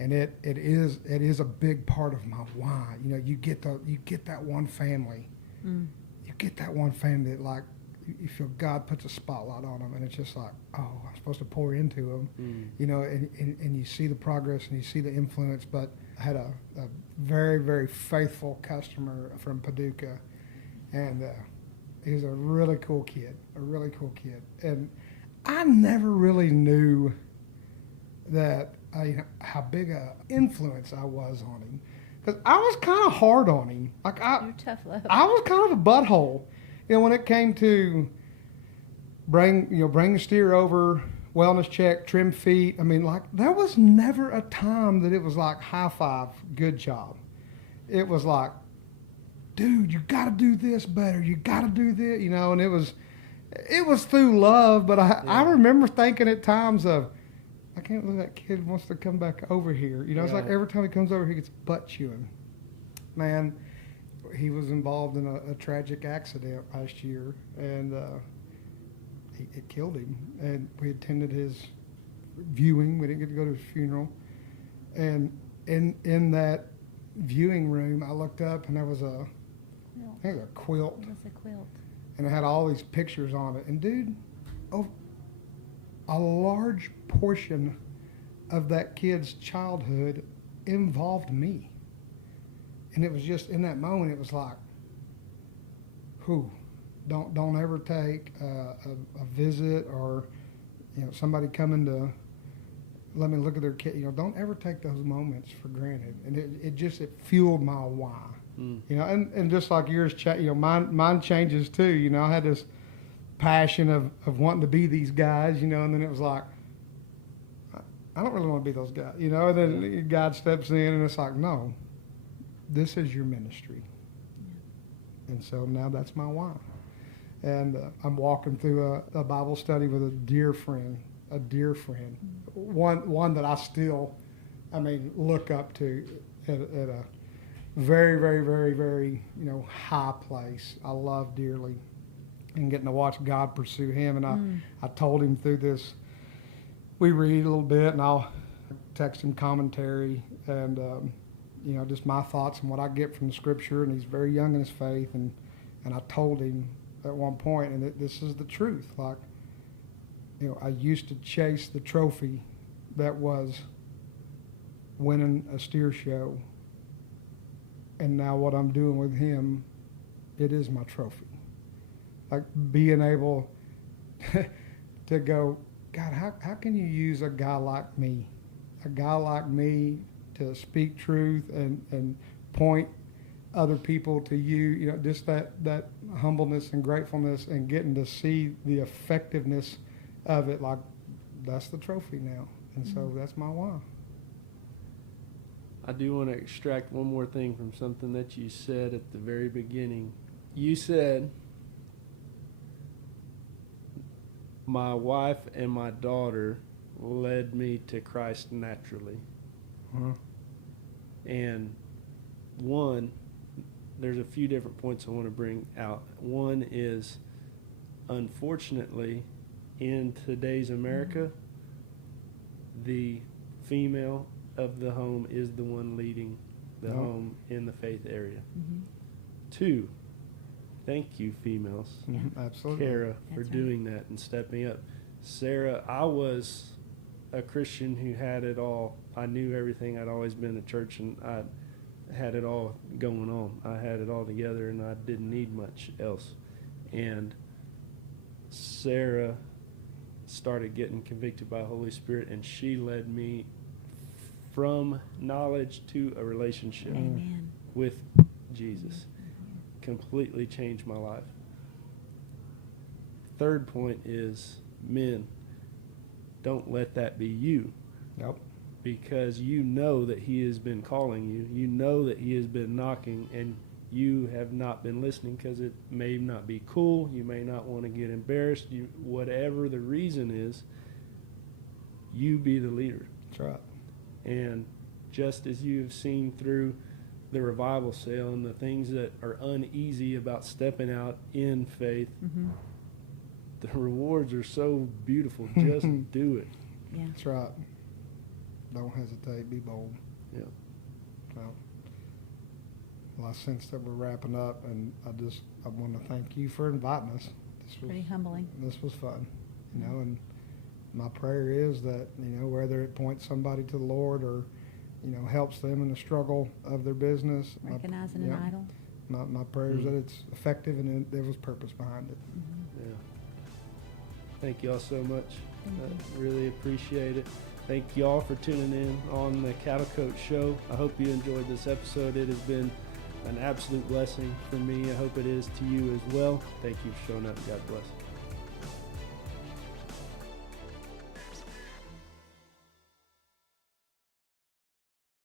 And it is a big part of my why. You know, you get that one family. Mm. You get that one family that, like, you feel God puts a spotlight on them, and it's just like, oh, I'm supposed to pour into them. Mm. You know, and you see the progress and you see the influence. But I had a very, very faithful customer from Paducah, and he was a really cool kid, and I never really knew that how big a influence I was on him, because I was kind of hard on him. Like You're tough love. I was kind of a butthole, you know, when it came to bring the steer over, wellness check, trim feet. I mean, like, there was never a time that it was like high five, good job. It was like, dude, you got to do this better. You got to do this, you know. And it was through love, but I remember thinking at times of, I can't believe that kid wants to come back over here. You know, it's like every time he comes over, he gets butt chewing. Man, he was involved in a tragic accident last year, and it killed him. And we attended his viewing. We didn't get to go to his funeral. And in that viewing room, I looked up, and there was I think it was a quilt. It was a quilt. And it had all these pictures on it. And dude, a large portion of that kid's childhood involved me. And it was just in that moment, it was like, don't ever take a visit, or, you know, somebody coming to let me look at their kid. You know, don't ever take those moments for granted. And it fueled my why. Mm. You know, and just like yours, you know, mine changes too. You know, I had this passion of wanting to be these guys, you know, and then it was like, I don't really want to be those guys, you know. And then God steps in, and it's like, no, this is your ministry. Yeah. And so now that's my why. And I'm walking through a Bible study with a dear friend, one that I still, look up to at a very, very, very, very, you know, high place. I love dearly, and getting to watch God pursue him. And I told him through this, we read a little bit, and I'll text him commentary and, you know, just my thoughts and what I get from the scripture. And he's very young in his faith. And I told him at one point, and this is the truth, like, you know, I used to chase the trophy that was winning a steer show. And now what I'm doing with him, it is my trophy. Like being able to go, God, how can you use a guy like me to speak truth and point other people to you, just that humbleness and gratefulness and getting to see the effectiveness of it. Like, that's the trophy now. And so that's my why. I do want to extract one more thing from something that you said at the very beginning. You said, my wife and my daughter led me to Christ naturally. Uh-huh. And there's a few different points I want to bring out. One is, unfortunately, in today's America, the female of the home is the one leading the home in the faith area. Mm-hmm. 2, thank you, females. Absolutely. Kara, for That's doing that and stepping up. Sarah, I was a Christian who had it all. I knew everything. I'd always been to church, and I had it all going on. I had it all together, and I didn't need much else. And Sarah started getting convicted by the Holy Spirit, and she led me from knowledge to a relationship Amen. with Jesus. Completely changed my life. 3rd point is, men, don't let that be you. Yep. Because you know that he has been calling you. You know that he has been knocking, and you have not been listening because it may not be cool. You may not want to get embarrassed. Whatever the reason is, you be the leader. That's right. And just as you have seen through the revival sale and the things that are uneasy about stepping out in faith, Mm-hmm. the rewards are so beautiful. Just do it. Yeah. That's right. Don't hesitate. Be bold. Yeah. So, well, I sense that we're wrapping up, and I want to thank you for inviting us. Pretty humbling. This was fun, and my prayer is that, whether it points somebody to the Lord or, helps them in the struggle of their business. Recognizing an idol. My prayer is that it's effective and there was purpose behind it. Mm-hmm. Yeah. Thank y'all so much. Thank I really appreciate it. Thank y'all for tuning in on the Cattle Coach Show. I hope you enjoyed this episode. It has been an absolute blessing for me. I hope it is to you as well. Thank you for showing up. God bless.